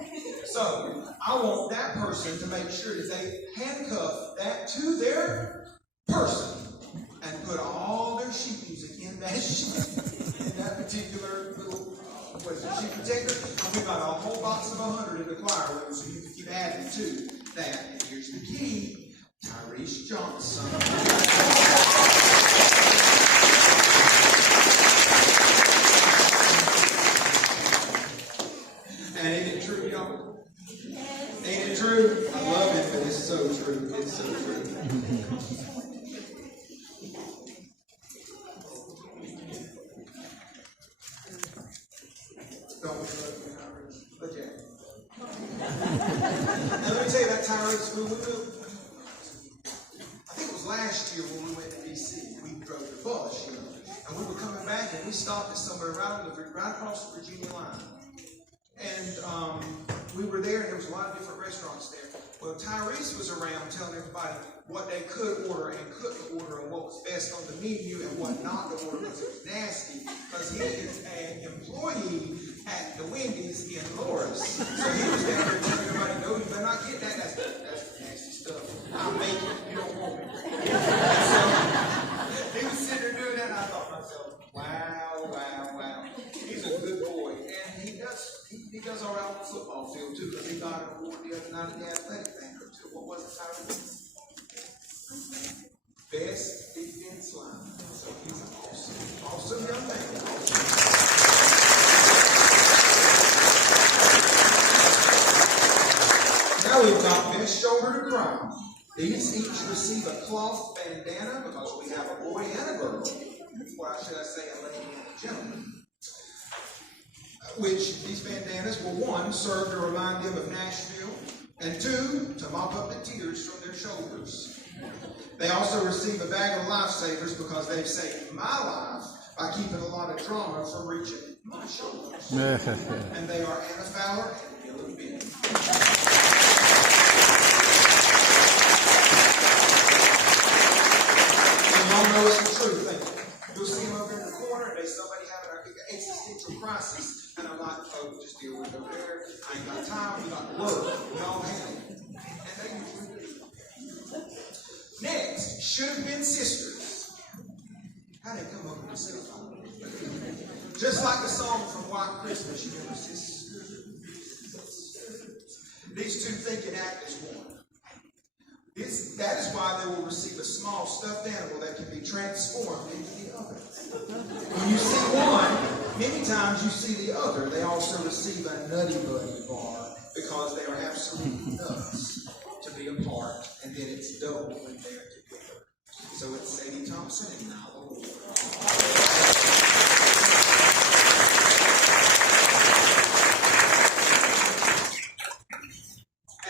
So, I want that person to make sure that they handcuff that to their person and put all their sheet music in that in that particular little sheet protector. And we got a whole box of 100 in the choir room, so you can keep adding to that. And here's the key: Tyrese Johnson. And ain't it true, y'all? Ain't it true? I love it, but it's so true. It's so true. Look at it. Now let me tell you about Tyrese. I think it was last year when we went to D.C. We drove the bus, you know, and we were coming back and we stopped at somewhere right across the Virginia line. And we were there, and there was a lot of different restaurants there. Well, Tyrese was around telling everybody what they could order and couldn't order, and what was best on the menu and what not to order because it was nasty. Because he is an employee at the Wendy's in Loris. So he was down there telling everybody, no, you better not get that. That's nasty stuff. I'll make it. You don't want it. So he was sitting there doing that, and I thought to myself, wow. He's a good boy. And he does all right on the football field, too, because he got an award the other night at the athletic banquet, too. What was it, Tyrese? Best defense line. So he's an awesome young man. Now we've got best shoulder to crown. These each receive a cloth bandana because we have a boy and a girl. Or should I say a lady and a gentleman. which these bandanas will, one, serve to remind them of Nashville, and two, to mop up the tears from their shoulders. They also receive a bag of lifesavers because they've saved my life by keeping a lot of trauma from reaching my shoulders. And they are Anna Fowler and Dylan Benny. And y'all know it's the truth, ain't it? You'll see them over in the corner, and there's somebody having an existential crisis, and I'm like, oh, just deal with it over there. I ain't got time, we got work, we all handle it. And they usually do. Next, should have been sisters. How did they come up with this cell? Just like the song from White Christmas, you remember sisters. These two think and act as one. That is why they will receive a small stuffed animal that can be transformed into the other. When you see one, many times you see the other. They also receive a Nutty Buddy bar because they are absolutely nuts to be apart, and then it's double when they're together. So it's Sadie Thompson and Nyla Ward.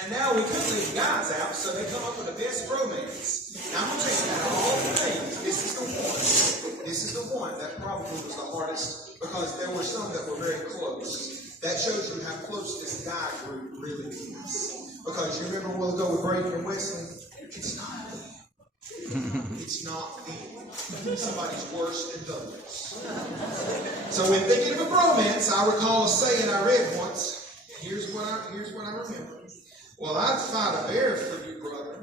And now we couldn't leave guys out, so they come up with the best romance. Now I'm going to tell you, out of all the names, this is the one. This is the one that probably was the hardest because there were some that were very close. That shows you how close this guy group really is. Because you remember a while ago with Brady and Wesley? It's not them. It's not them. Somebody's worse than those. So when thinking of a bromance, I recall a saying I read once. Here's what I remember. Well, I'd fight a bear for you, brother.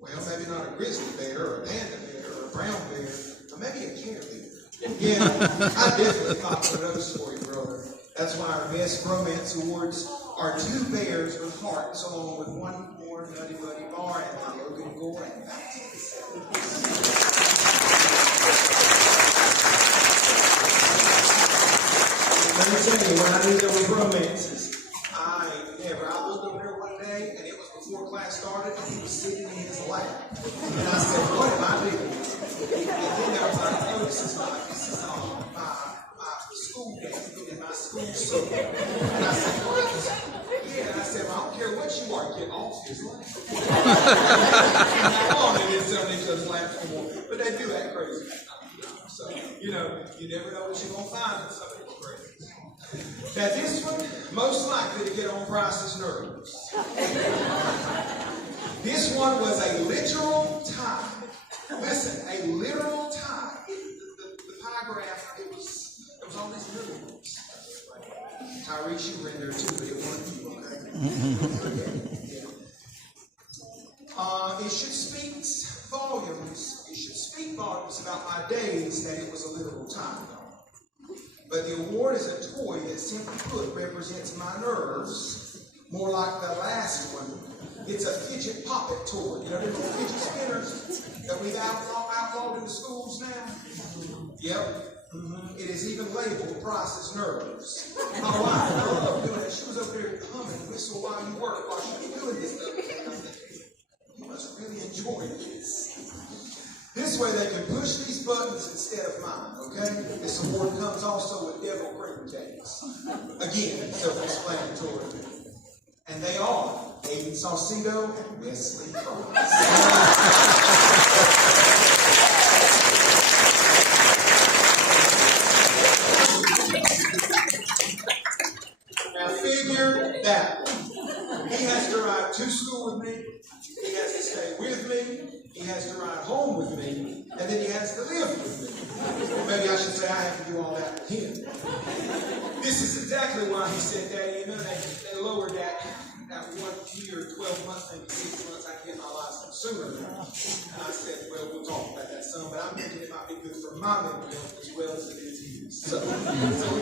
Well, maybe not a grizzly bear, or a panda bear, or a brown bear, or maybe a care bear. Yeah, I definitely fought for those for you, brother. That's why our best romance awards are 2 bears with hearts, along with 1 more Nutty Buddy bar and the Logan Gore and back to the 70s. Let me tell you, when I knew there were romances, I looked over there one day, and it was before class started, and he was sitting in his lap. And I said, what am I doing? And then I was like, oh, this is my school game in my school soap. And I said, what? Yeah, and I said, well, I don't care what you are, get off his lap. Oh, they didn't tell me each other's laps anymore. But they do act crazy. So, you never know what you're going to find in somebody crazy. Now this one, most likely to get on Price's nerves. This one was a literal tie. Listen, a literal tie. The pie graph, it was all these little ones. Tyrese, you were in there too, but it wasn't you, okay? It should speak volumes. It should speak volumes about my days that it was a literal tie. But the award is a toy that, simply put, represents my nerves, more like the last one. It's a fidget poppet toy. You know, the little fidget spinners that we've outlawed in the schools now? Yep. It is even labeled Price's Nerves. My wife, I love doing it. She was over there humming, whistle while you work, while she was doing this stuff. And I said, you must really enjoy this. This way they can push these buttons instead of mine, okay? This award comes also with devil cream cakes. Again, self-explanatory. And they are Aiden Saucedo and Wesley Price. Now figure that. He has to ride to school with me. He has to stay with me. He has to ride home with me, and then he has to live with me. Or maybe I should say I have to do all that with him. This is exactly why he said, Daddy, they lowered that 1 year, 12 months, maybe 6 months, I can get my license sooner now. And I said, well, we'll talk about that some, but I'm thinking it might be good for my mental health as well as it is his. So we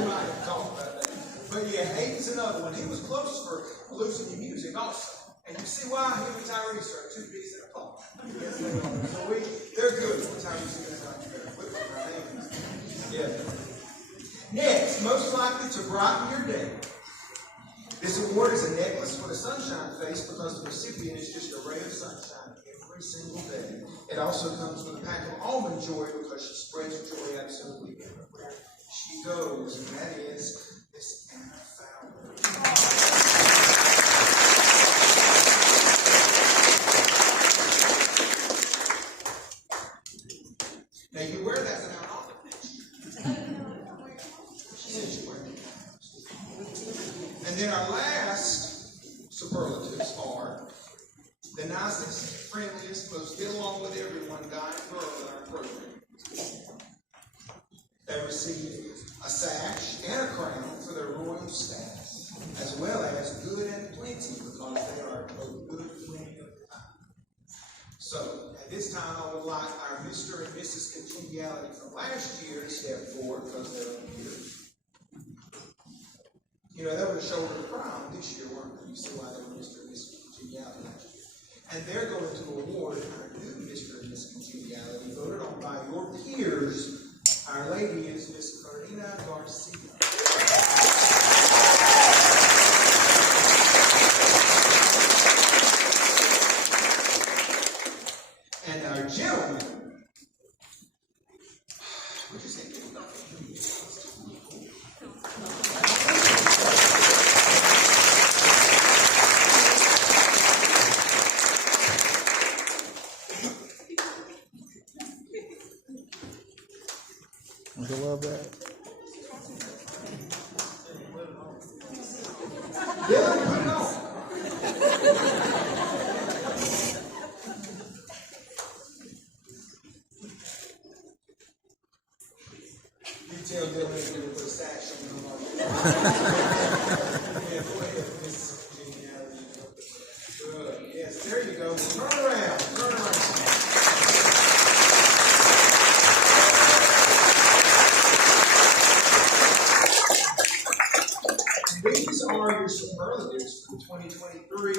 might have to talk about that. But yeah, Aiden's another one. He was close for losing the music also. And you see why him and Tyrese are 2 peas in a pod. Yes, they are. So they're good. Tyrese and I yeah. Next, most likely to brighten your day. This award is a necklace with a sunshine face because the recipient is just a ray of sunshine every single day. It also comes with a pack of almond joy because she spreads joy absolutely everywhere she goes, and that is this And then our last superlatives are the nicest, friendliest, most get along with everyone guy and girl in our program. They receive a sash and a crown for their royal status, as well as good and plenty because they are both good plenty of time. So, at this time, I would like our Mr. and Mrs. Congeniality from last year to step forward because they're up here. You know, they were the shoulder of crown this year, weren't they? You see why they were Mr. and Mrs. Congeniality last year. And they're going to award our new Mr. and Mrs. Congeniality, voted on by your peers. Our lady is Miss Carina Garcia. And our gentleman, would you say I love that. Yeah, put it on. You tell Dylan to put a sash on him. Yeah, go ahead, Miss Congeniality. Good. Yes, there you go. Turn around. Turn around. These are your superlatives for 2023,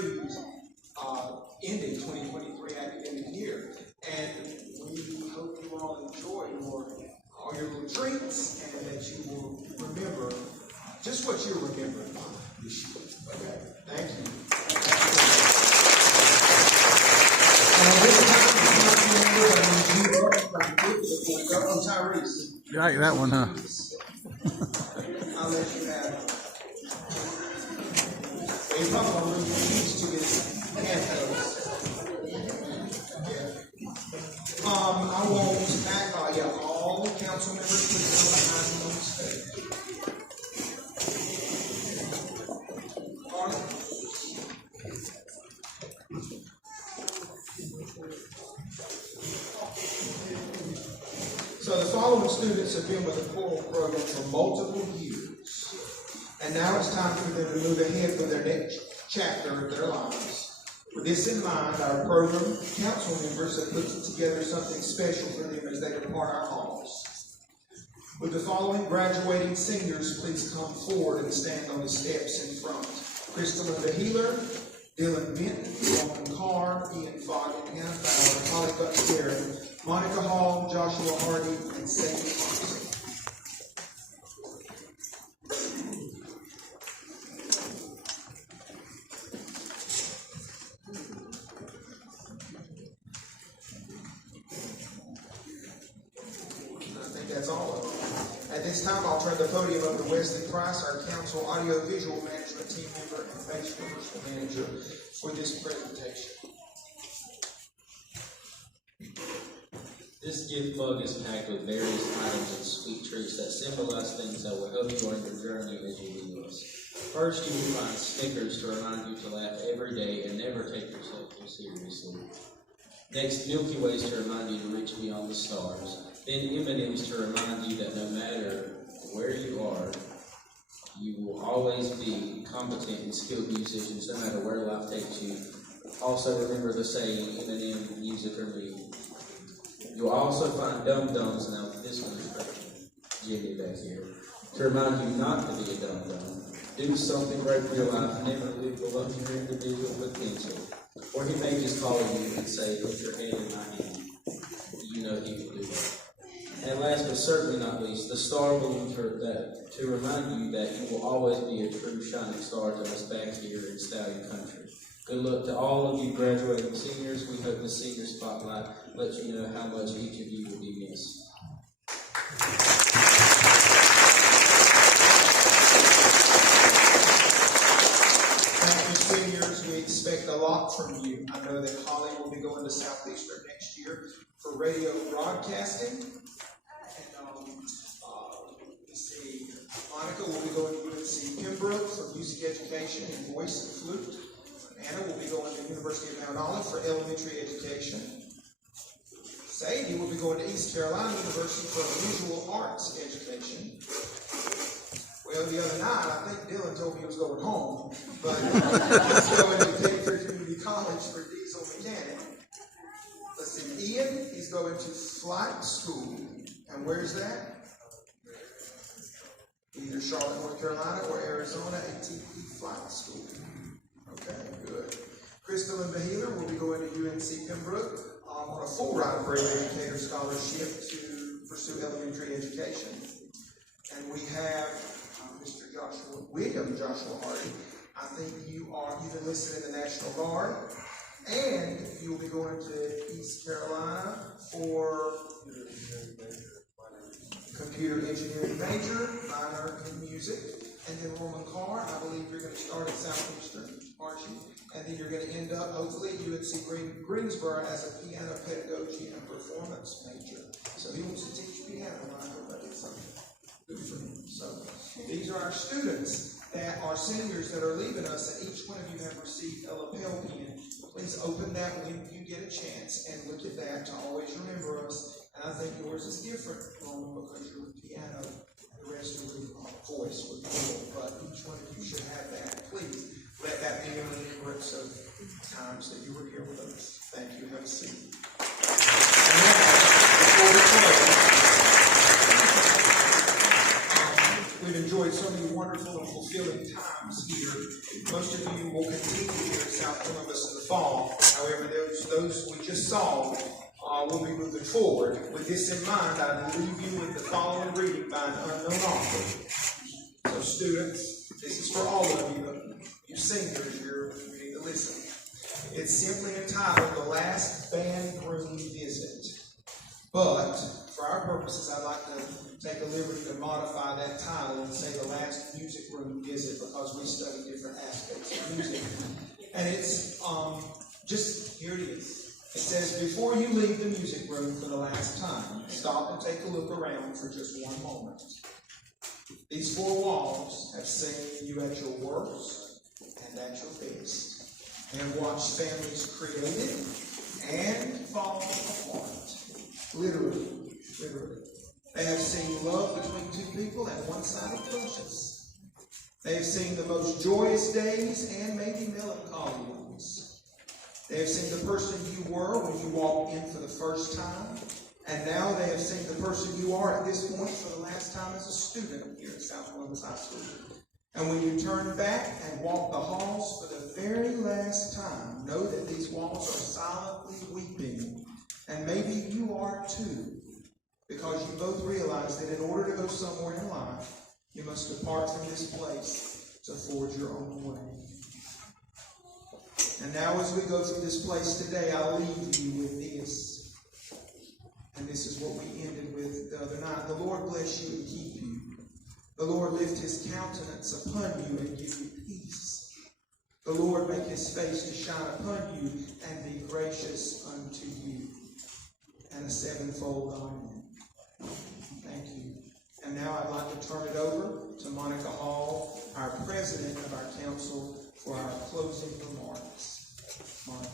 ending 2023 academic year. And we hope you all enjoy all your little treats and that you will remember just what you're remembering this year. Okay, thank you. Tyrese. You like that one, huh? I'll let you have it. You probably used to get handhelds. Yeah. I won't back all the council members please come behind me on the stage. So the following students have been with the choral program for multiple years. And now it's time for them to move ahead with their next chapter of their lives. With this in mind, our program council members have put together something special for them as they depart our halls. Would the following graduating singers please come forward and stand on the steps in front? Crystal the Healer, Dylan Benton, Roman Carr, Ian Fogg, and Hannah Fowler, Holly Bucksberry, Monica Hall, Joshua Hardy, and Sadie Thompson. That's all of them. At this time, I'll turn the podium over to Wesley Price, our council audio-visual management team member and face rehearsal manager, for this presentation. This gift mug is packed with various items and sweet treats that symbolize things that will help you on your journey as you leave us. First, you will find Snickers to remind you to laugh every day and never take yourself too seriously. Next, Milky Ways to remind you to reach beyond the stars. Then M&M's to remind you that no matter where you are, you will always be competent and skilled musicians no matter where life takes you. Also remember the saying, M&M, music or me. You'll also find dum-dums, now this one is for Jimmy back here, to remind you not to be a dum-dum. Do something great for your life, never live below your individual potential. Or he may just call you and say, put your hand in my hand. You know he will do that. And last but certainly not least, the star balloon to remind you that you will always be a true shining star to us back here in Stallion Country. Good luck to all of you graduating seniors. We hope the senior spotlight lets you know how much each of you will be missed. Thank you, seniors. We expect a lot from you. I know that Holly will be going to Southeastern next year for radio broadcasting. And let's see, Monica Pembroke for music education in voice and flute. Anna will be going to the University of Mount Olive for elementary education. Sadie will be going to East Carolina University for visual arts education. Well, the other night, I think Dylan told me he was going home, but he's going to Bedford Community College for diesel mechanic. Let's see, Ian, he's going to flight school. And where's that? Either Charlotte, North Carolina, or Arizona ATP flight school. Okay, good. Crystal and Bahealer will be going to UNC Pembroke on a full ride grade educator scholarship to pursue elementary education. And we have Mr. William Joshua Hardy. I think you've been listed in the National Guard, and you'll be going to East Carolina for computer engineering major, minor in music, and then Roman Carr, I believe you're going to start at Southeastern, aren't you? And then you're going to end up, hopefully, at UNC Greensboro as a piano pedagogy and performance major. So he wants to teach piano. I hope I did something good for him. So these are our students that are seniors that are leaving us, and each one of you have received a lapel pin. Please open that when you get a chance and look at that to always remember us. And I think yours is different, Roman, because you're with piano, and the rest of you are voice with vocal. But each one of you should have that. Please let that be in remembrance of times that you were here with us. Thank you. Have a seat. And now, before we close, we've enjoyed so many wonderful and fulfilling times here. Most of you will continue here at South Columbus in the fall. However, those we just saw will be moving forward. With this in mind, I leave you with the following reading by an unknown author. So students, this is for all of you. You seniors, you need to listen. It's simply entitled The Last Band Room Visit. But, for our purposes, I'd like to take a liberty to modify that title and say The Last Music Room Visit, because we study different aspects of music. And it's, here it is. It says, before you leave the music room for the last time, stop and take a look around for just one moment. These four walls have seen you at your worst and at your best. They have watched families created and fall apart. Literally. They have seen love between two people and one-sided crushes. They have seen the most joyous days and maybe melancholy ones. They have seen the person you were when you walked in for the first time, and now they have seen the person you are at this point for the last time as a student here at South Columbus High School. And when you turn back and walk the halls for the very last time, know that these walls are silently weeping, and maybe you are too, because you both realize that in order to go somewhere in life, you must depart from this place to forge your own way. And now as we go through this place today, I'll leave you with this. And this is what we ended with the other night. The Lord bless you and keep you. The Lord lift his countenance upon you and give you peace. The Lord make his face to shine upon you and be gracious unto you. And a sevenfold amen. Thank you. And now I'd like to turn it over to Monica Hall, our president of our council, for our closing remarks. Monica.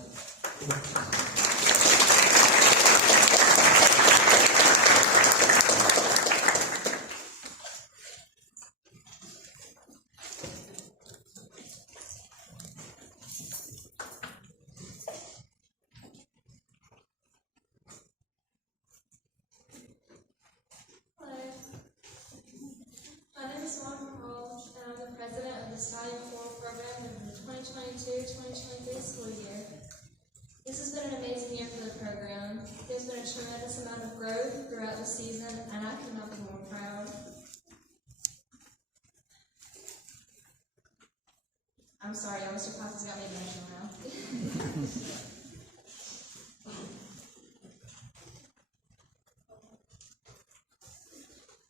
This has been an amazing year for the program. There's been a tremendous amount of growth throughout the season, and I could not be more proud. I'm sorry, y'all, Mr. Potts has got me emotional now.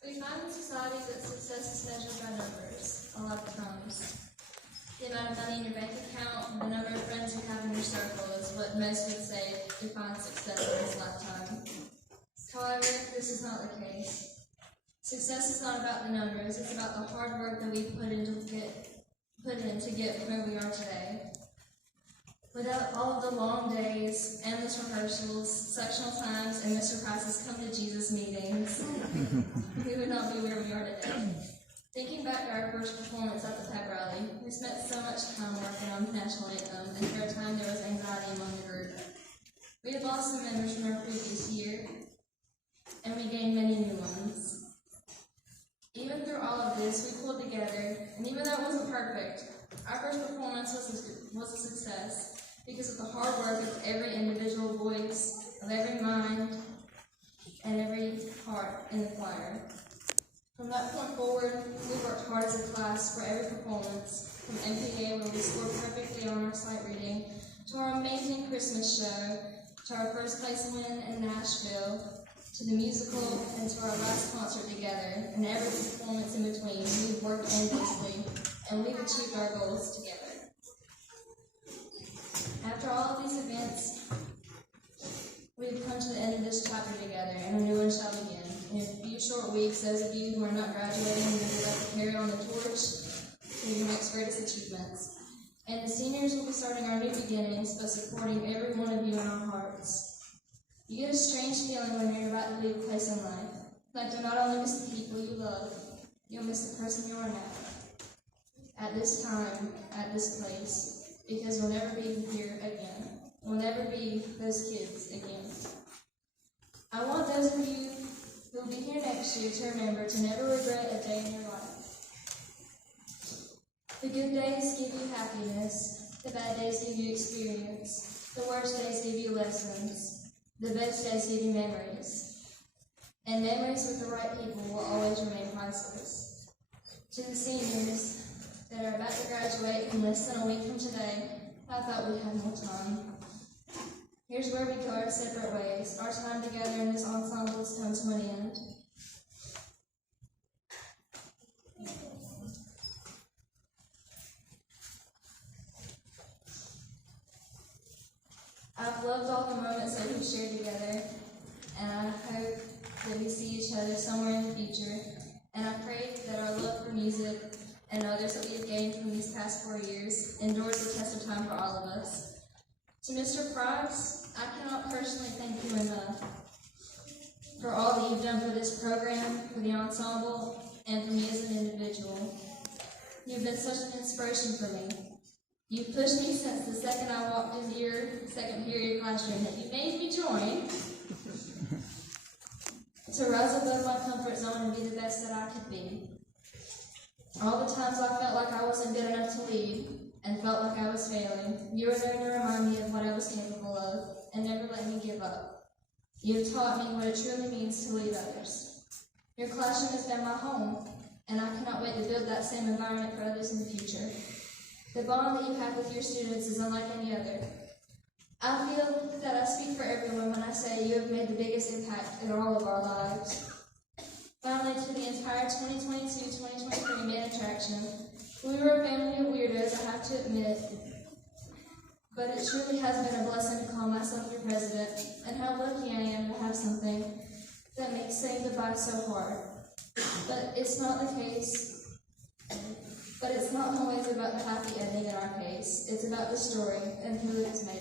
We find in society that success is measured by numbers, a lot of crumbs. The amount of money in your bank account and the number of friends you have in your circle is what most would say defines success in this lifetime. However, this is not the case. Success is not about the numbers, it's about the hard work that we put in to get put in to get where we are today. Without all of the long days, endless rehearsals, sectional times, and Mr. Price's come to Jesus meetings, we would not be where we are today. Thinking back to our first performance at the pep rally, we spent so much time working on the national anthem, and for a time there was anxiety among the group. We had lost some members from our previous year, and we gained many new ones. Even through all of this, we pulled together, and even though it wasn't perfect, our first performance was a success because of the hard work of every individual voice, of every mind, and every heart in the choir. From that point forward, we worked hard as a class for every performance, from MPA where we scored perfectly on our sight reading, to our amazing Christmas show, to our first place win in Nashville, to the musical, and to our last concert together, and every performance in between. We've worked endlessly, and we've achieved our goals together. After all of these events, we've come to the end of this chapter together, and a new one shall begin. In a few short weeks, those of you who are not graduating will be left to carry on the torch to your next greatest achievements. And the seniors will be starting our new beginnings by supporting every one of you in our hearts. You get a strange feeling when you're about to leave a place in life. Like you'll not only miss the people you love, you'll miss the person you are now. At this time, at this place, because you'll never be here again. We'll never be those kids again. I want those of you who will be here next year to remember to never regret a day in your life. The good days give you happiness. The bad days give you experience. The worst days give you lessons. The best days give you memories. And memories with the right people will always remain priceless. To the seniors that are about to graduate in less than a week from today, I thought we had more time. Here's where we go our separate ways. Our time together in this ensemble has come to an end. I've loved all the moments that we've shared together, and I hope that we see each other somewhere in the future. And I pray that our love for music and others that we have gained from these past 4 years endures the test of time for all of us. To Mr. Price, I cannot personally thank you enough for all that you've done for this program, for the ensemble, and for me as an individual. You've been such an inspiration for me. You've pushed me since the second I walked into your second period classroom that you made me join to rise above my comfort zone and be the best that I could be. All the times I felt like I wasn't good enough to lead and felt like I was failing, you were there to remind me of what I was capable of and never let me give up. You have taught me what it truly means to lead others. Your classroom has been my home, and I cannot wait to build that same environment for others in the future. The bond that you have with your students is unlike any other. I feel that I speak for everyone when I say you have made the biggest impact in all of our lives. Finally, to the entire 2022-2023 main attraction, we were a family of weirdos, I have to admit, but it truly has been a blessing to call myself your president, and how lucky I am to have something that makes saying goodbye so hard. But it's not the case. But it's not always about the happy ending in our case. It's about the story and who it is made